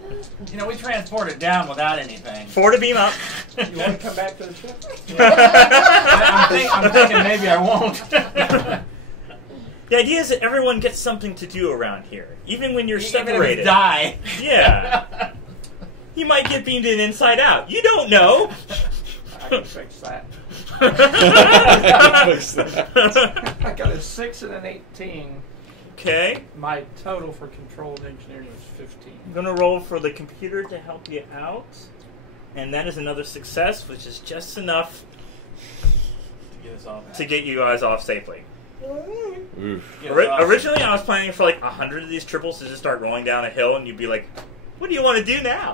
You know, we transported down without anything. 4 to beam up. You want to come back to the ship? I'm thinking maybe I won't. The idea is that everyone gets something to do around here, even when you're Even if separated. we die. Yeah. You might get beamed in inside out. You don't know. I can fix that. Fix that. I got a 6 and an 18. Okay. My total for controlled engineering was 15. I'm going to roll for the computer to help you out. And that is another success, which is just enough To get us all back. to get you guys off safely. Oof. Get us off. Originally, I was planning for like 100 of these triples to just start rolling down a hill, and you'd be like, what do you want to do now?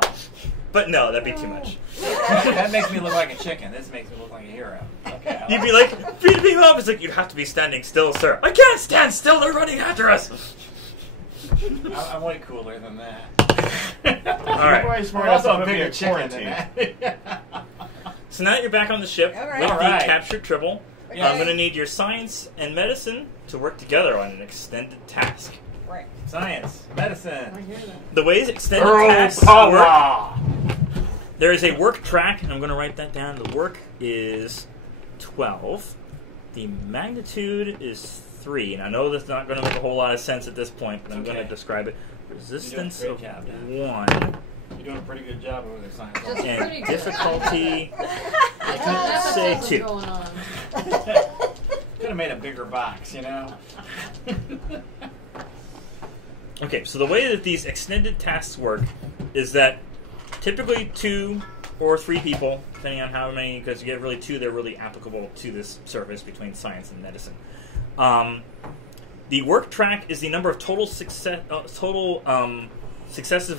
But no, that'd be too much. That makes me look like a chicken. This makes me look like a hero. Okay. I You'd like be like, beat me up. It's like, you'd have to be standing still, sir. I can't stand still. They're running after us. it. I'm way cooler than that. All right. Way smart I'm enough to also a put me bigger in chicken than quarantine. that. So now that you're back on the ship All right. with All the right. captured triple, Okay. I'm going to need your science and medicine to work together on an extended task. Right. Science, medicine. hear that. The ways extended Girl tasks power. work, there is a work track, and I'm going to write that down. The work is 12. The magnitude is 3. And I know that's not going to make a whole lot of sense at this point, but I'm going to Okay. describe it. Resistance great of job, Dan. 1. You're doing a pretty good job over there, science. Just pretty And good. difficulty, That's say what's 2. going on. Could have made a bigger box, you know. Okay, so the way that these extended tasks work is that typically 2 or 3 people, depending on how many, because you get really 2 that are really applicable to this service between science and medicine. The work track is the number of total successes of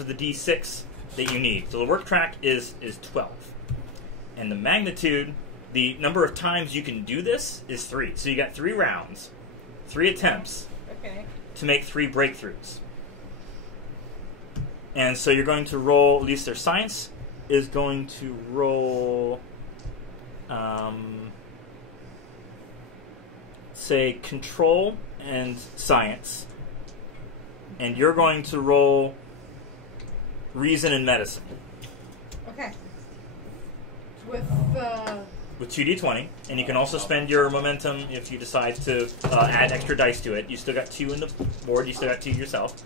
the D6 that you need. So the work track is 12. And the magnitude, the number of times you can do this is 3. So you got 3 rounds, 3 attempts to make 3 breakthroughs. And so you're going to roll, at least their science is going to roll, say, control and science. And you're going to roll reason and medicine. Okay. With 2d20, and you can also spend your momentum if you decide to add extra dice to it. You still got 2 in the board, you still got 2 yourself.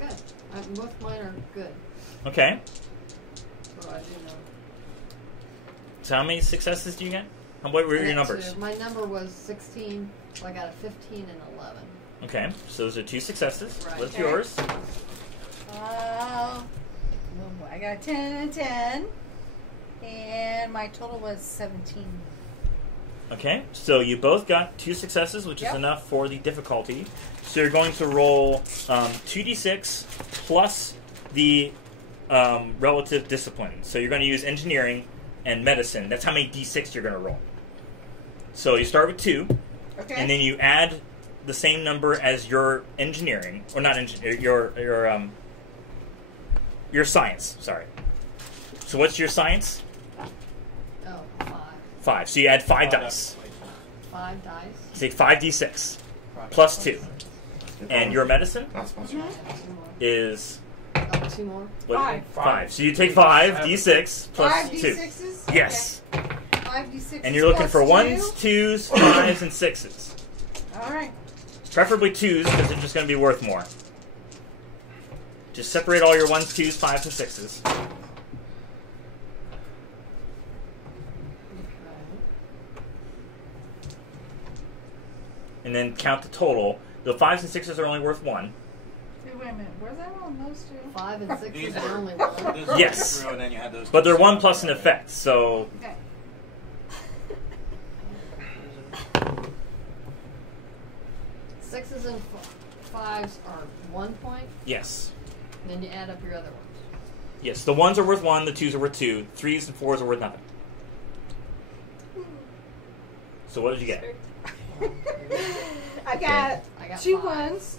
Good. Both mine are good. Okay. So I do know. So how many successes do you get? What were your numbers? 2. My number was 16, so I got a 15 and 11. Okay, so those are 2 successes. Right. What's Okay. yours? I got a 10 and a 10. And my total was 17. Okay, so you both got 2 successes, which is enough for the difficulty. So you're going to roll 2d6 plus the relative discipline. So you're going to use engineering and medicine. That's how many d6 you're going to roll. So you start with 2, Okay. and then you add the same number as your engineering, or not engineering, your science. Sorry. So what's your science? Oh, 5. 5. So you add 5 dice. 5 dice. So 5d6 plus 2. And your medicine Not sponsored. is Oh, 2 more. what? 5. 5. So you take 5d6 plus 5 2. d6s? Yes. Okay. 5 d6s. And you're looking for plus 1s, 2s, 5s, and 6s. 2. Alright. Preferably 2s because they're just going to be worth more. Just separate all your 1s, 2s, 5s, and 6s. Okay. And then count the total. The 5s and 6s are only worth 1. Wait a minute. Where's that on those 2? 5 and 6 These is are only one. this is Yes. true, and then you have those But they're 1 2 plus an effect, so... Okay. Sixes and 5s are 1 point. Yes. And then you add up your other ones. Yes, the 1s are worth 1, the 2s are worth 2, 3s and 4s are worth nothing. So what did you get? I got I got 2 5. ones.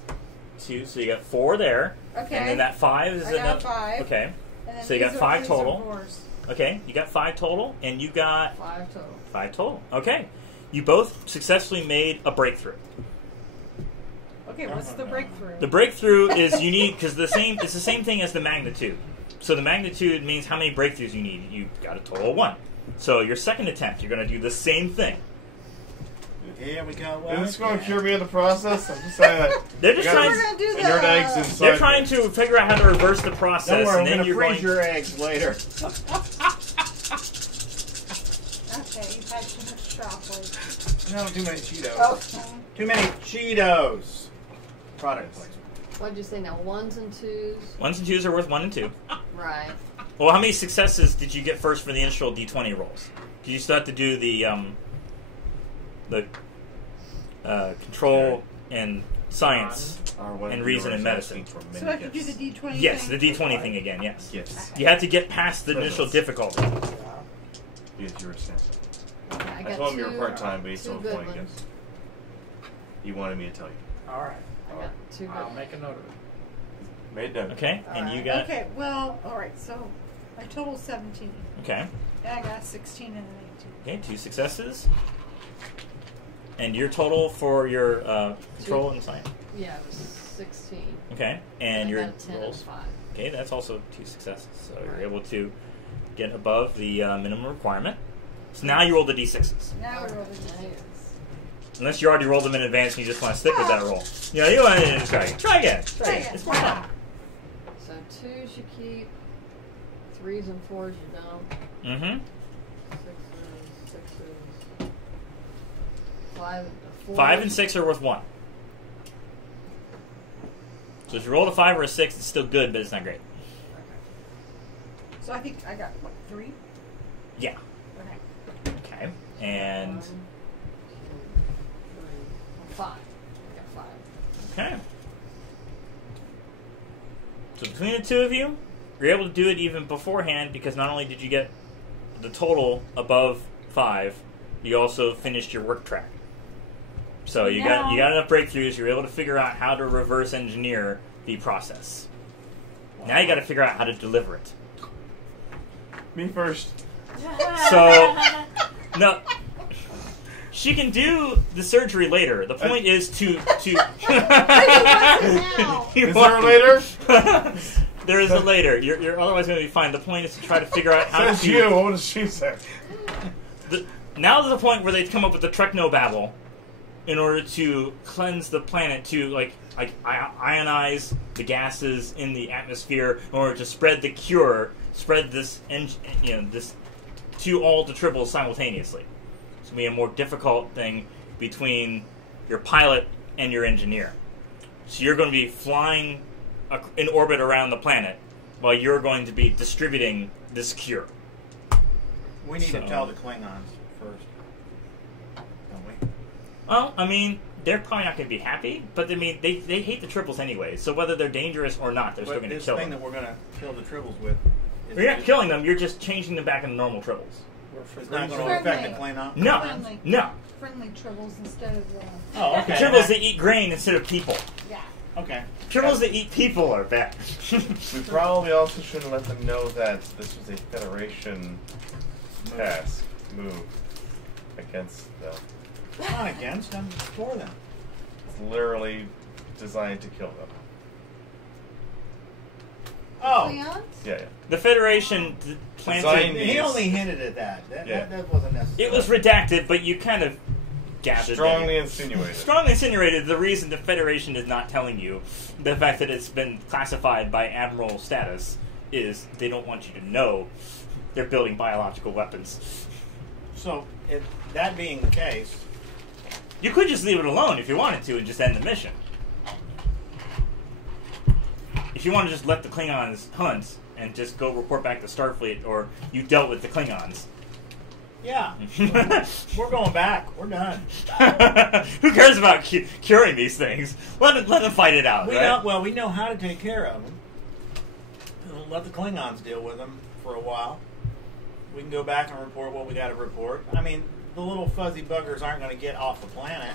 2, so you got 4 there. Okay. And then that 5 is I got enough. 5. Okay. And then So you got these 5 these total. 4s. Okay, you got 5 total, and you got 5 total. 5 total. Okay. You both successfully made a breakthrough. Okay, what's the breakthrough? The breakthrough is you need, because it's the same thing as the magnitude. So the magnitude means how many breakthroughs you need. You got a total of 1. So your second attempt, you're going to do the same thing. Here we go. Is this going to cure me in the process? I'm just saying that. They're just You got trying. We're gonna do and your the- eggs inside. They're trying to figure out how to reverse the process, Don't worry, and I'm then going to you're freeze going. your eggs later. Okay, you've had too much chocolate. No, too many Cheetos. Okay. Too many Cheetos. Product placement. What'd you say now? 1s and 2s? 1s and 2s are worth 1 and 2. Right. Well, how many successes did you get first for the initial D20 rolls? Did you still have to do the control and science and reason and medicine? So I can do the D20 Yes, thing? the D20 thing again. Yes. Yes. You had to get past the initial difficulty. Yes, you were saying. Okay, I I got told him 2, you were part-time, but he 2 still good pointed ones. against. You wanted me to tell you. Alright. I got 2 good I'll ones. make a note of it. Made done. Okay, and you got Okay, well, alright, so my total 17. okay. And I got 16 and an 18. Okay, 2 successes. And your total for your control and science. Yeah, it was 16. Okay, and I your got a 10 rolls. and 5. Okay, that's also 2 successes. So you're Right. able to get above the minimum requirement. So now you roll the d6s. Now we're over Now the you're- Unless you already rolled them in advance and you just want to stick with that roll. You know, you want to try again. Try again. Try again. It's more fun. So 2s you keep, 3s and 4s you don't. Mm-hmm. 6s. 5 4. 5 and 6 are worth 1. So if you roll a 5 or a 6, it's still good, but it's not great. So I think I got, what, 3? Yeah. Okay. Okay. And 1, 2, 3, 4, 5. I got 5. okay. So between the two of you, you're able to do it even beforehand because not only did you get the total above 5, you also finished your work track. So you got enough breakthroughs. You're able to figure out how to reverse engineer the process. Now you got to figure out how to deliver it. Me first. So no, she can do the surgery later. The point is to. Is there a later? There is a later. You're otherwise going to be fine. The point is to try to figure out how Says to. you. What does she say? Now there's a point where they come up with the technobabble in order to cleanse the planet, to like ionize the gases in the atmosphere in order to spread the cure, spread this this to all the tribbles simultaneously. It's going to be a more difficult thing between your pilot and your engineer. So you're going to be flying in orbit around the planet while you're going to be distributing this cure. We need to tell the Klingons first, don't we? Well, I mean, they're probably not going to be happy, but I mean, they hate the tribbles anyway. So whether they're dangerous or not, they're still going to kill them. This thing that we're going to kill the tribbles with. You're not killing them. You're just changing them back into normal tribbles. It's not going to affect the Klingon. No, Friendly. no. Friendly tribbles instead of Oh, okay. Tribbles that eat grain instead of people. yeah. Okay. Tribbles that eat people are bad. We probably also should let them know that this was a Federation task move against them. Not against them, for them. It's literally designed to kill them. Oh. Leons? Yeah, yeah. The Federation planted. Design- He only hinted at that. Yeah. That wasn't necessary. It was redacted, but you kind of gathered. Strongly that- insinuated. Strongly insinuated the reason the Federation is not telling you the fact that it's been classified by Admiral status is they don't want you to know they're building biological weapons. So, that being the case, You could just leave it alone if you wanted to and just end the mission. If you want to just let the Klingons hunt and just go report back to Starfleet, or you dealt with the Klingons. yeah, we're going back. We're done. Who cares about curing these things? Let them fight it out, right? We know how to take care of them. We'll let the Klingons deal with them for a while. We can go back and report what we got to report. I mean, the little fuzzy buggers aren't going to get off the planet.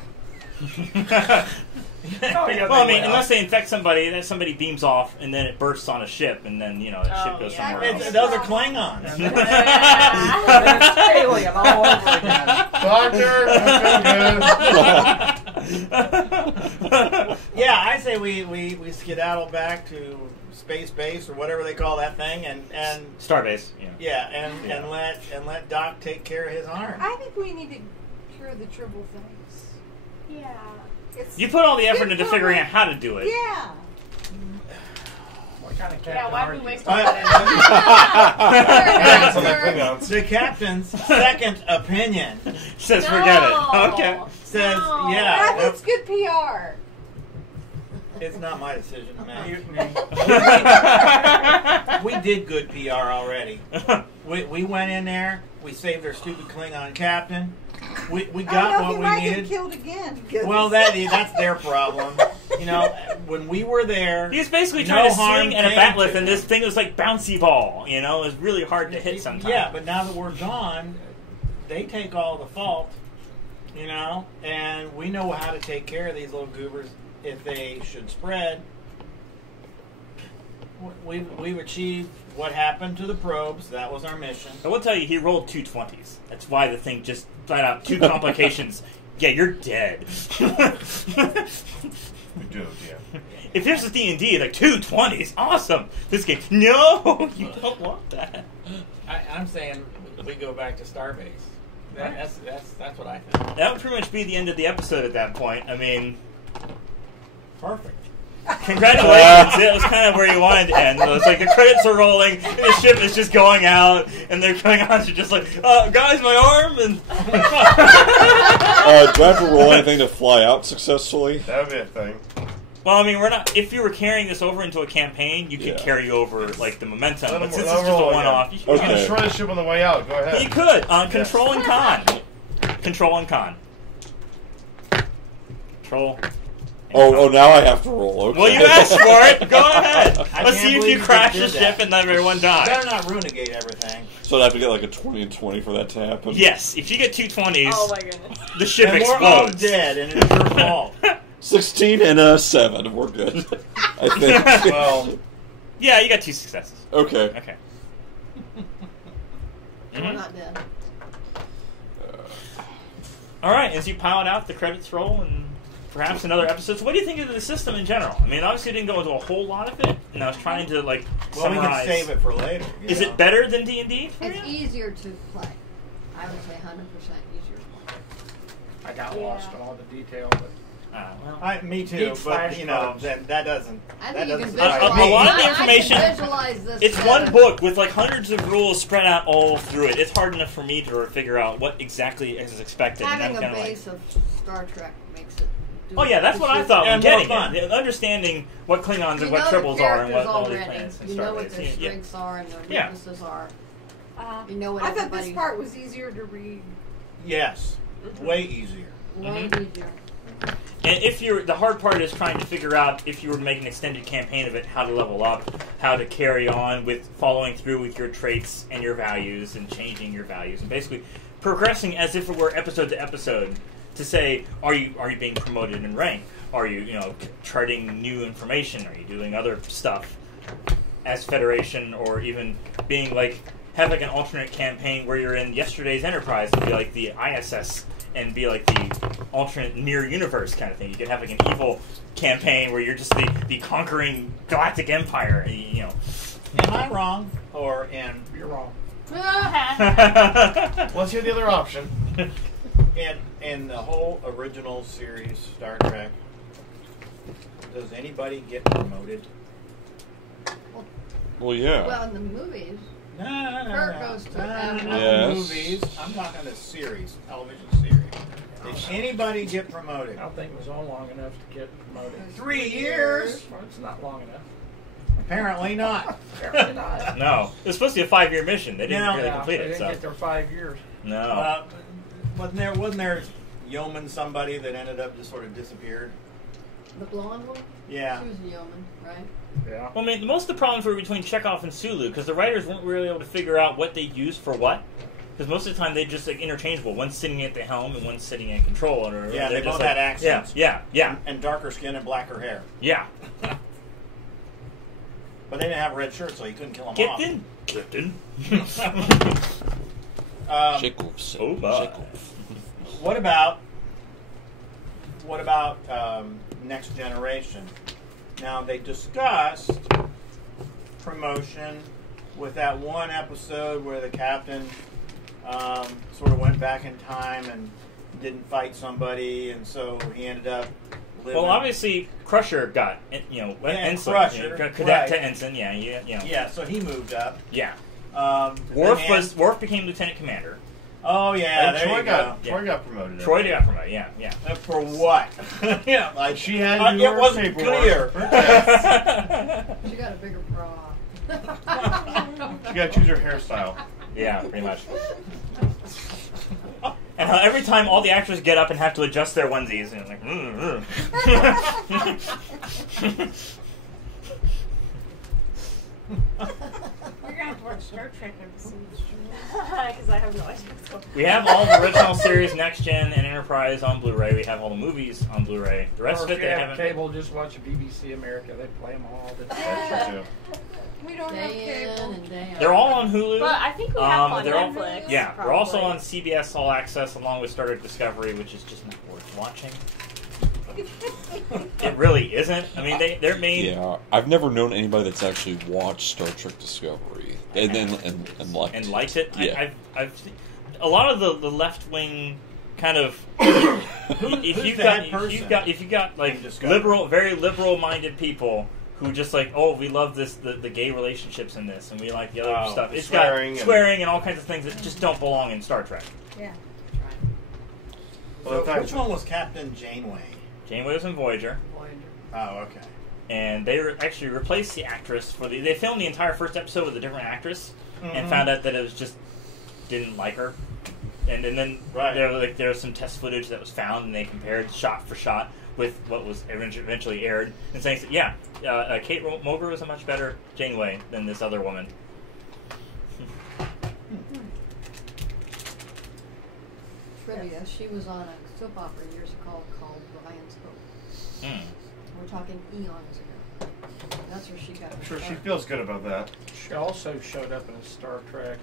Well, I mean, unless they infect somebody, then somebody beams off, and then it bursts on a ship, and then, you know, the ship goes somewhere else. Those are Klingons. There's alien all over again. Doctor! Yeah, I say we skedaddle back to space base or whatever they call that thing, and Starbase. Yeah. and let Doc take care of his arm. I think we need to cure the tribble things. Yeah. You put all the effort into figuring out how to do it. Yeah. What kind of cat Yeah, why are do we you? waste all that So the energy? Klingons. The captain's second opinion Says forget it. Okay. says, No. I yeah, think it's good PR. it's not my decision to make. Mutiny. We did good PR already. We went in there. We saved our stupid Klingon captain. We got what he we might needed. get killed again. Well, that's their problem. You know, when we were there, He was basically no trying to harm swing at a came bat lift, to and this thing was like bouncy ball. You know, it was really hard to hit sometimes. Yeah, but now that we're gone, they take all the fault. You know, and we know how to take care of these little goobers if they should spread. We've achieved what happened to the probes. That was our mission. I will tell you, he rolled 2 20s. That's why the thing just flat out 2 complications. Yeah, you're dead. We do, yeah. If this is D&D, like 2 20s, awesome. This game, no, you don't want that. I'm saying we go back to Starbase. That's what I think. That would pretty much be the end of the episode at that point. I mean, Perfect. congratulations. It was kind of where you wanted to end. It's like the credits are rolling, and the ship is just going out, and they're going on to just like, guys, my arm, and Do I have to roll anything to fly out successfully? That would be a thing. Well, I mean, we're not. If you were carrying this over into a campaign, you could carry over like the momentum. Let But him- since let it's him just a roll one-off, again. you You should can Okay. destroy the ship on the way out. Go ahead. You could on control and con. Control and con. Control. and con. Now I have to roll. Okay. Well, you asked for it. Go ahead. I Let's can't see if believe you you crash the just did ship that. and then everyone You better dies. not renegade everything. So I have to get like a 20 and 20 for that to happen. Yes, if you get 2 20s, Oh my goodness. the ship And we're all explodes. dead, and it's your fault. 16 and a 7. We're good. I think. Well, Yeah, you got 2 successes. Okay. Okay. We're Mhm. not dead. All right, as you pile it out, the credits roll, and perhaps another episode. So what do you think of the system in general? I mean, obviously, you didn't go into a whole lot of it, and I was trying to like Well, we summarize. can save it for later. you Is know? it better than D&D? It's easier to play. I would say 100% easier to play. I got Yeah. lost in all the detail, but Me too, Need but you know, flashcards. then that doesn't. I That think you doesn't. can A visualize. lot of the I information- can visualize this. It's better. one book with like hundreds of rules spread out all through it. It's hard enough for me to figure out what exactly is expected. Having and a I'm kinda base of Star Trek makes it. Do oh yeah, that's what I it. thought when And more getting fun. it. Understanding what Klingons You and what know the tribbles are and what characters all these already. planets and You know what starbase. their Yeah. strengths are and their Yeah. weaknesses are. You know what I thought everybody. this part was easier to read. Yes, way easier. Way Mhm. easier. And if you're, the hard part is trying to figure out if you were to make an extended campaign of it, how to level up, how to carry on with following through with your traits and your values and changing your values and basically progressing as if it were episode to episode to say, are you being promoted in rank? Are you charting new information? Are you doing other stuff as Federation, or even being like have like an alternate campaign where you're in yesterday's Enterprise and be like the ISS and be like the alternate mirror universe kind of thing. You could have like an evil campaign where you're just the conquering galactic empire. Am I wrong? Or in you're wrong. let's hear the other option. in the whole original series Star Trek, does anybody get promoted? Well, yeah. Well, in the movies, No. Kirk goes to Admiral. Yes. Movies. I'm talking the series, television series. Did anybody get promoted? I don't think it was on long enough to get promoted. 3 years. Well, it's not long enough. Apparently not. Apparently not. No, it was supposed to be a 5-year mission. They didn't No. really Yeah, complete they it. didn't So get their 5 years. no. Wasn't there yeoman somebody that ended up just sort of disappeared? The blonde one? Yeah. She was a yeoman, right? Yeah. Well, I mean, most of the problems were between Chekhov and Sulu because the writers weren't really able to figure out what they used for what. Because most of the time they just like interchangeable. One's sitting at the helm and one's sitting in control. Or Yeah, they're they just both had accents. Yeah. And darker skin and blacker hair. Yeah. But they didn't have red shirts, so you couldn't kill them off. Captain. Jacobs. Oh, my. Jacobs. What about Next Generation? Now they discussed promotion with that one episode where the captain sort of went back in time and didn't fight somebody, and so he ended up living. Well, obviously, Crusher got ensign, Crusher, cadet right. to ensign. Yeah, so he moved up. Yeah. Worf Worf became lieutenant commander. Oh yeah, And there Troy you go. Troy got promoted. Troy got promoted. Yeah. For what? Yeah, like She had to do it her wasn't paperwork. clear. She got a bigger bra. She got to choose her hairstyle. Yeah, pretty much. And how every time all the actors get up and have to adjust their onesies, and like, We're gonna have to watch Star Trek episodes. Because I have no idea what's going on. We have all the original series, Next Gen and Enterprise on Blu-ray. We have all the movies on Blu-ray. The rest Or of if it you they have haven't. cable, just watch BBC America. They play them all the time. That's true. We don't have Day in cable. and day out. They're all on Hulu. But I think we have on they're all- Netflix. Yeah, they're also probably. on CBS All Access along with Star Trek Discovery, which is just not worth watching. It really isn't. I mean, their main. Yeah, I've never known anybody that's actually watched Star Trek Discovery and liked And it. liked it. Yeah. I've a lot of the left wing kind of. Who's that person? If you got like Discovery? very liberal minded people who just like, oh, we love the gay relationships in this, and we like the other stuff. It's swearing got and- swearing and all kinds of things that just don't belong in Star Trek. Yeah. Well, in So fact, which one was Captain Janeway? Janeway was in Voyager. Voyager. Oh, okay. And they actually replaced the actress for they filmed the entire first episode with a different actress, and found out that it was just didn't like her. And then there was some test footage that was found, and they compared shot for shot with what was eventually aired, and saying, Kate Mulgrew was a much better Janeway than this other woman. Trivia, she was on a soap opera years ago called Ryan's Hope. We're talking eons ago. That's where she got her I'm sure she start. feels good about that. She also showed up in a Star Trek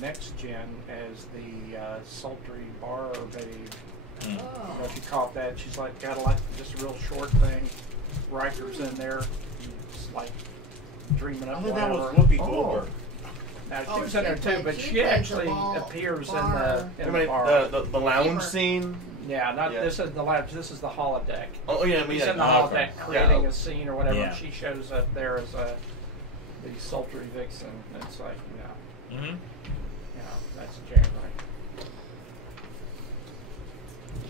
Next Gen as the sultry bar babe. Oh. You know, if you caught that, she's like got just a real short thing. Riker's in there, he's like dreaming I up thought that was whatever. Whoopi Goldberg. Now she Oh, was in there she too, played- but she she played the actually ball appears bar. in the bar. The lounge Keeper. scene. Yeah, not Yeah. this isn't the lounge. This is the holodeck. Oh yeah, I mean He's in the yeah, holodeck creating yeah. a scene or whatever. Yeah. And she shows up there as the sultry vixen. And it's like, that's Janeway.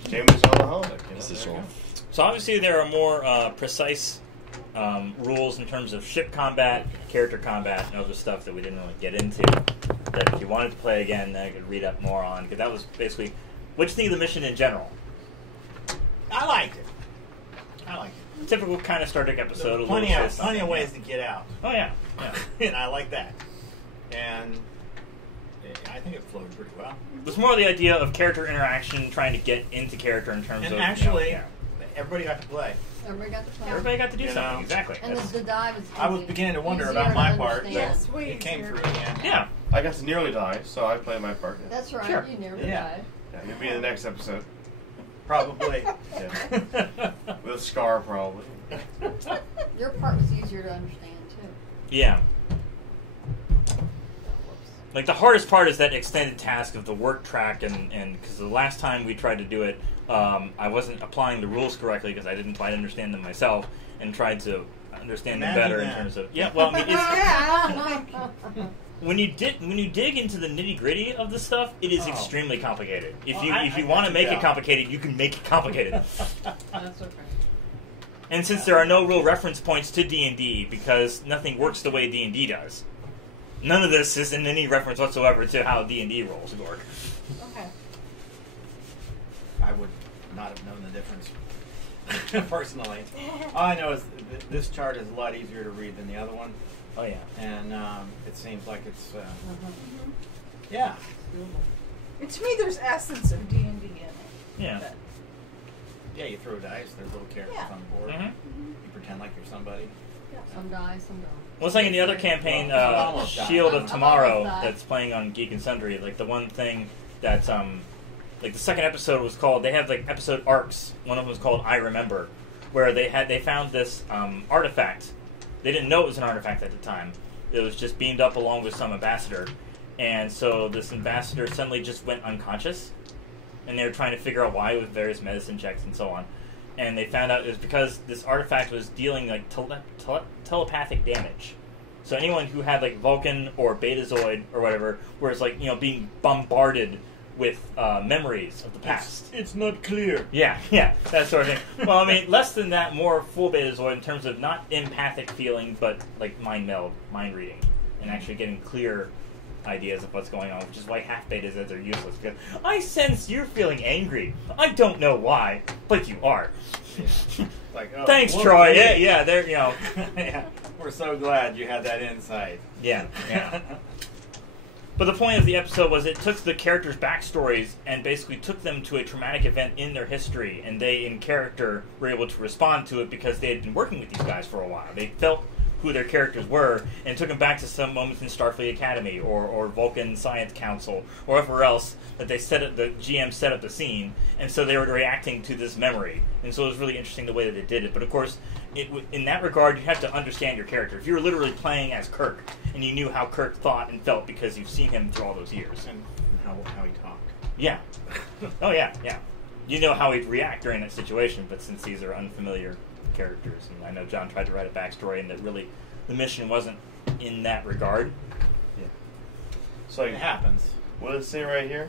Jamie's on the holodeck. You know, This is there you all. go. So obviously there are more precise rules in terms of ship combat, character combat, and other stuff that we didn't really get into. That if you wanted to play again, I could read up more on, because that was basically what you think of the mission in general. I liked it. Typical kind of Star Trek episode. a Plenty little of twist. ways to get out. Oh yeah. And I like that. And I think it flowed pretty well. It was more the idea of character interaction, trying to get into character in terms And of actually, everybody got to play. Everybody got to play. everybody got to do You something. know. Exactly. And the dive is I was easy. beginning to wonder Easier about to my part. understand. Yes, way It came easier. through again. Yeah. I got to nearly die, so I played my part. That's right. Sure. You nearly Yeah. died. Yeah, you'll be in the next episode. Probably. Yeah. With Scar, probably. Your part was easier to understand too. Yeah. Like the hardest part is that extended task of the work track, and because the last time we tried to do it, I wasn't applying the rules correctly because I didn't quite understand them myself, and tried to understand them Imagine better in that. terms of Well, I mean, it's, Yeah. when you dig into the nitty gritty of the stuff, it is Oh. extremely complicated. If Well, you I want to can make tell. it complicated, you can make it complicated. That's okay. And since there are no real reference points to D&D, because nothing works the way D&D does, none of this is in any reference whatsoever to how D&D rolls work. Okay. I would not have known the difference personally. All I know is this chart is a lot easier to read than the other one, Oh yeah. and it seems like it's yeah. And to me, there's essence of D&D in it. Yeah. But- Yeah, you throw dice. There's little characters Yeah. on the board. Mhm. You pretend like you're somebody. Some die, some don't. Well, it's like in the other campaign, Well, almost died. Shield of Almost Tomorrow, died. that's playing on Geek and Sundry. Like the one thing that's like the second episode was called. They have like episode arcs. One of them was called I Remember, where they found this artifact. They didn't know it was an artifact at the time. It was just beamed up along with some ambassador, and so this ambassador suddenly just went unconscious, and they were trying to figure out why with various medicine checks and so on. And they found out it was because this artifact was dealing like telepathic damage. So anyone who had like Vulcan or Betazoid or whatever, where it's like being bombarded with memories of the past. It's not clear. Yeah, that sort of thing. Well, I mean, less than that, more full Betazoid in terms of not empathic feeling, but like mind meld, mind reading, and actually getting clear ideas of what's going on, which is why half betas are useless. Because I sense you're feeling angry. I don't know why, but you are. Yeah. Like, oh, Thanks, look, Troy. look. Yeah, there. Yeah. We're so glad you had that insight. Yeah. But the point of the episode was it took the characters' backstories and basically took them to a traumatic event in their history, and they, in character, were able to respond to it because they had been working with these guys for a while. They felt who their characters were and took them back to some moments in Starfleet Academy or Vulcan Science Council or wherever else that the GM set up the scene, and so they were reacting to this memory. And so it was really interesting the way that they did it. But of course, in that regard, you have to understand your character. If you were literally playing as Kirk and you knew how Kirk thought and felt because you've seen him through all those years. And how he talked. Yeah. Oh, yeah. You know how he'd react during that situation, but since these are unfamiliar characters, and I know John tried to write a backstory, and that really the mission wasn't in that regard. Yeah. So It happens. what does it say right here?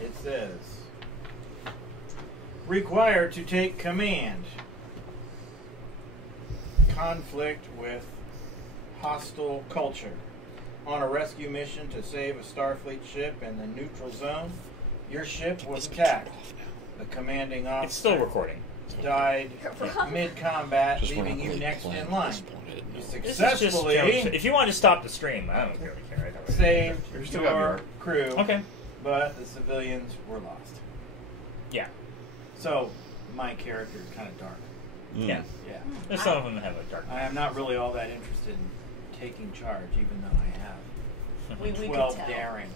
It says, required to take command. conflict with hostile culture. On a rescue mission to save a Starfleet ship in the neutral zone, your ship was attacked. The commanding officer It's still recording. died mid-combat, Just leaving weren't you really next playing in at line. this point, I didn't You know. This is just successfully if you want to stop the stream, I don't really care. saved You're still got your me. crew, Okay. but the civilians were lost. Yeah. So, my character is kind of dark. Mm. Yeah. Yeah. There's some of them that have a dark. I am not really all that interested in taking charge, even though I have We could 12 tell. daring.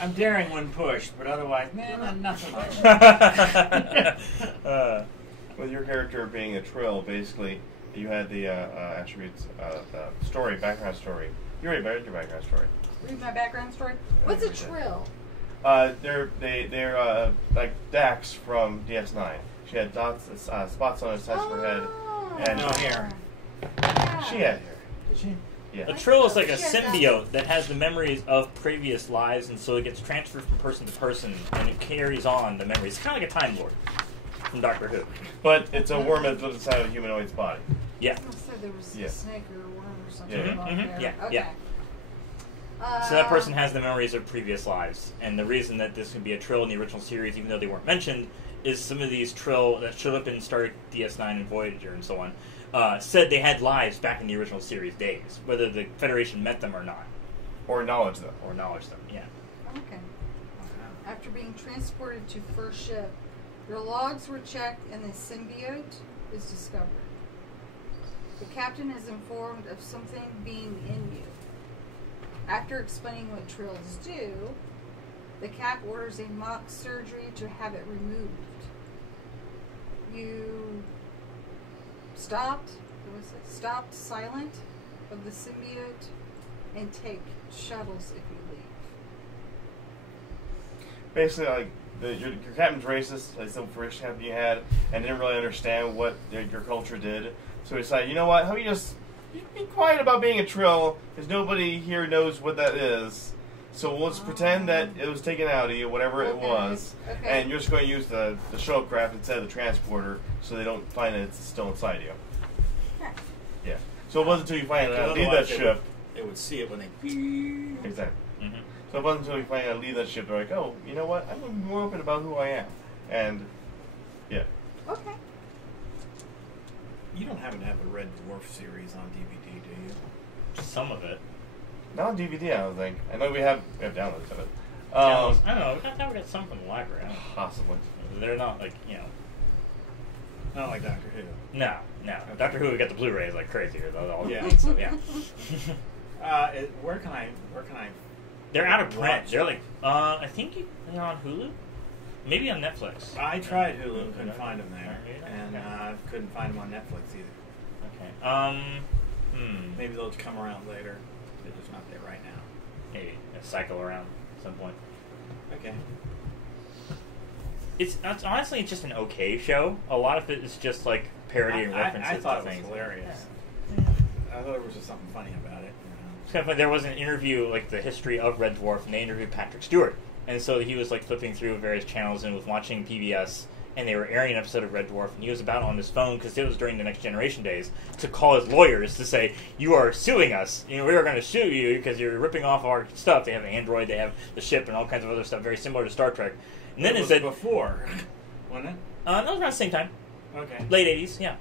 I'm daring when pushed, but otherwise, man, I'm nothing like that. With your character being a Trill, basically, you had the attributes, the story, background story. You already read your background story. Read my background story. What's a trill? They're like Dax from DS9. She had dots, spots on her side of her head, and No hair. she had hair. Did she? Yeah. A Trill is like a She has that. symbiote that has the memories of previous lives, and so it gets transferred from person to person, and it carries on the memories. It's kind of like a Time Lord from Doctor Who. But it's a worm that lives inside of a humanoid's body. Yeah. I said there was Yeah. a snake or a worm or something Yeah. along Mhm, there. yeah, Okay. yeah. So that person has the memories of previous lives, and the reason that this can be a Trill in the original series, even though they weren't mentioned, is some of these Trill that showed up in Star Trek DS9 and Voyager and so on, said they had lives back in the original series days, whether the Federation met them or not, Or acknowledge them. or acknowledged them. Yeah. Okay. After being transported to first ship, your logs were checked and the symbiote is discovered. The captain is informed of something being in you. After explaining what trills do, the cap orders a mock surgery to have it removed. You stopped silent of the symbiote and take shuttles if you leave. Basically, like your captain's racist, like some first captain you had, and didn't really understand what your culture did. So he decided, you know what? How about you just be quiet about being a Trill, because nobody here knows what that is. So we'll just pretend that it was taken out of you, whatever it Okay. was, Okay. and you're just going to use the shuttlecraft instead of the transporter, so they don't find that it's still inside you. Okay. Yeah. So it wasn't until you find out how to leave that Otherwise ship. They would see it when they. Exactly. Mm-hmm. So it wasn't until you find out how to leave that ship, they're like, oh, you know what? I'm going to be more open about who I am. And, yeah. Okay. You don't happen to have the Red Dwarf series on DVD, do you? Some of it. Not on DVD, I don't think. I know we have downloads of it. I don't know. We got some from the library. I don't know. Possibly. They're not like, you know. Not like Doctor Who. No. Doctor Who, we got the Blu-rays like crazy. Yeah. So, yeah. Where can I? They're out of print. watch? They're like, I think they're on Hulu, maybe on Netflix. I tried Hulu and couldn't find them there, Okay. and couldn't find them on Netflix either. Okay. Maybe they'll come around later. They're just not there right now. Maybe a cycle around at some point. Okay. It's honestly just an okay show. A lot of it is just like parody and references I thought to it was things. hilarious. Yeah. I thought there was just something funny about it. It's kind of funny. There was an interview, like the history of Red Dwarf, and they interviewed Patrick Stewart. And so he was like flipping through various channels and was watching PBS, and they were airing an episode of Red Dwarf, and he was about on his phone, because it was during the Next Generation days, to call his lawyers to say, you are suing us. You know, we are going to sue you because you're ripping off our stuff. They have an Android, they have the ship, and all kinds of other stuff, very similar to Star Trek. And then it it was said... before, wasn't it? that was around the same time. Okay. Late 80s, yeah.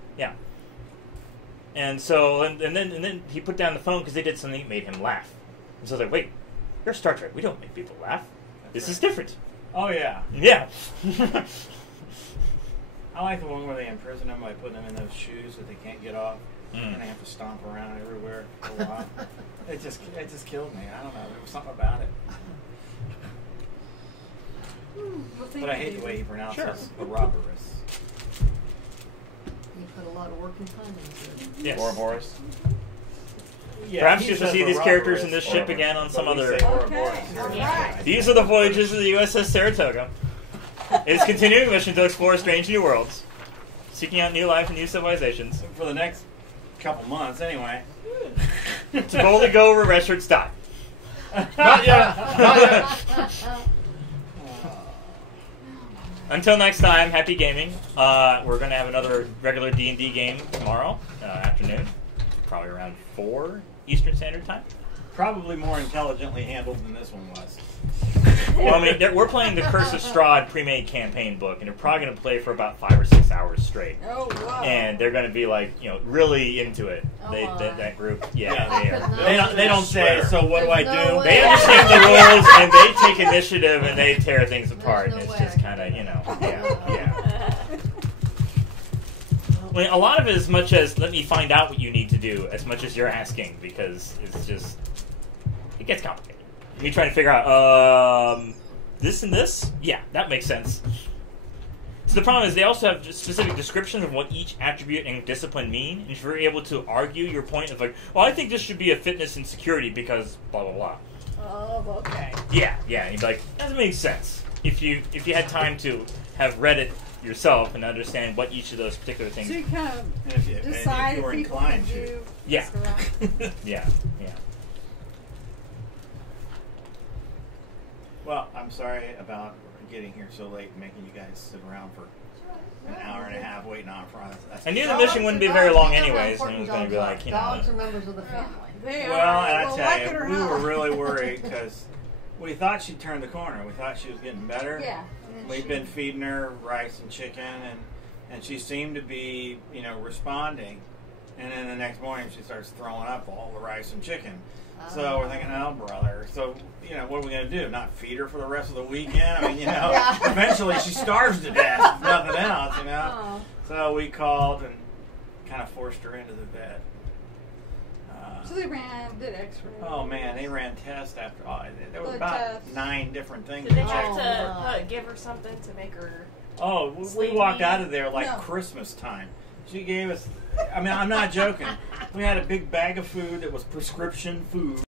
And so, and then he put down the phone because they did something that made him laugh. And so I was like, wait, you're Star Trek. We don't make people laugh. This is different. Oh yeah. Yeah. I like the one where they imprison them by putting them in those shoes that they can't get off, Mm. and they have to stomp around everywhere for a while. It just killed me. I don't know. There was something about it. Well, thank But I you, hate the way he David. pronounces the Ouroboros. You put a lot of work and time into it. Yes. Ouroboros. Yeah, Perhaps he just to says see these Ouroboros, characters in this ship Ouroboros. again on some but we other... say Okay, Ouroboros. all right. These are the voyages of the USS Saratoga. Its continuing mission to explore strange new worlds, seeking out new life and new civilizations, For the next couple months, anyway. to boldly go where red shirts die. Not yet. Not yet. Until next time, happy gaming. We're going to have another regular D&D game tomorrow afternoon, probably around 4 Eastern Standard Time. Probably more intelligently handled than this one was. Well, I mean, we're playing the Curse of Strahd pre-made campaign book, and they're probably going to play for about 5 or 6 hours straight. Oh, wow. And they're going to be like, really into it. That group, They don't say, so what do I do? No They way. understand the rules, and they take initiative, and they tear things apart. no And it's way just I kind of, can yeah. I mean, a lot of it as much as let me find out what you need to do, as much as you're asking, because it's just, it gets complicated. Me trying to figure out, this and this? Yeah, that makes sense. So the problem is they also have specific descriptions of what each attribute and discipline mean, and if you're able to argue your point of like, well, I think this should be a fitness and security because blah, blah, blah. Oh, okay. Yeah, and you'd be like, that doesn't make sense. If you had time to have read it yourself and understand what each of those particular things. So you kind And of if decide you were if people can inclined to. do Yeah. this around. Yeah. Well, I'm sorry about getting here so late and making you guys sit around for an hour and a half waiting on front. I knew the mission wouldn't be very long anyways, and it was going to be like, Dogs are members of the family. They Well, are. and I like tell it or you, we not. were really worried because we thought she'd turned the corner. We thought she was getting better. Yeah. and then We've she- been feeding her rice and chicken, and she seemed to be, responding. And then the next morning, she starts throwing up all the rice and chicken. So we're thinking, oh, brother. So, what are we going to do? Not feed her for the rest of the weekend? I mean, Yeah. eventually she starves to death, if nothing else, Oh. So we called and kind of forced her into the bed. So they did X-ray. Oh, man, they ran tests after all. There was Blood about tests. 9 different things Did they they have checked. to give her something to make her... Oh, we Sleepy? walked out of there like No. Christmas time. She gave us, I'm not joking. We had a big bag of food that was prescription food.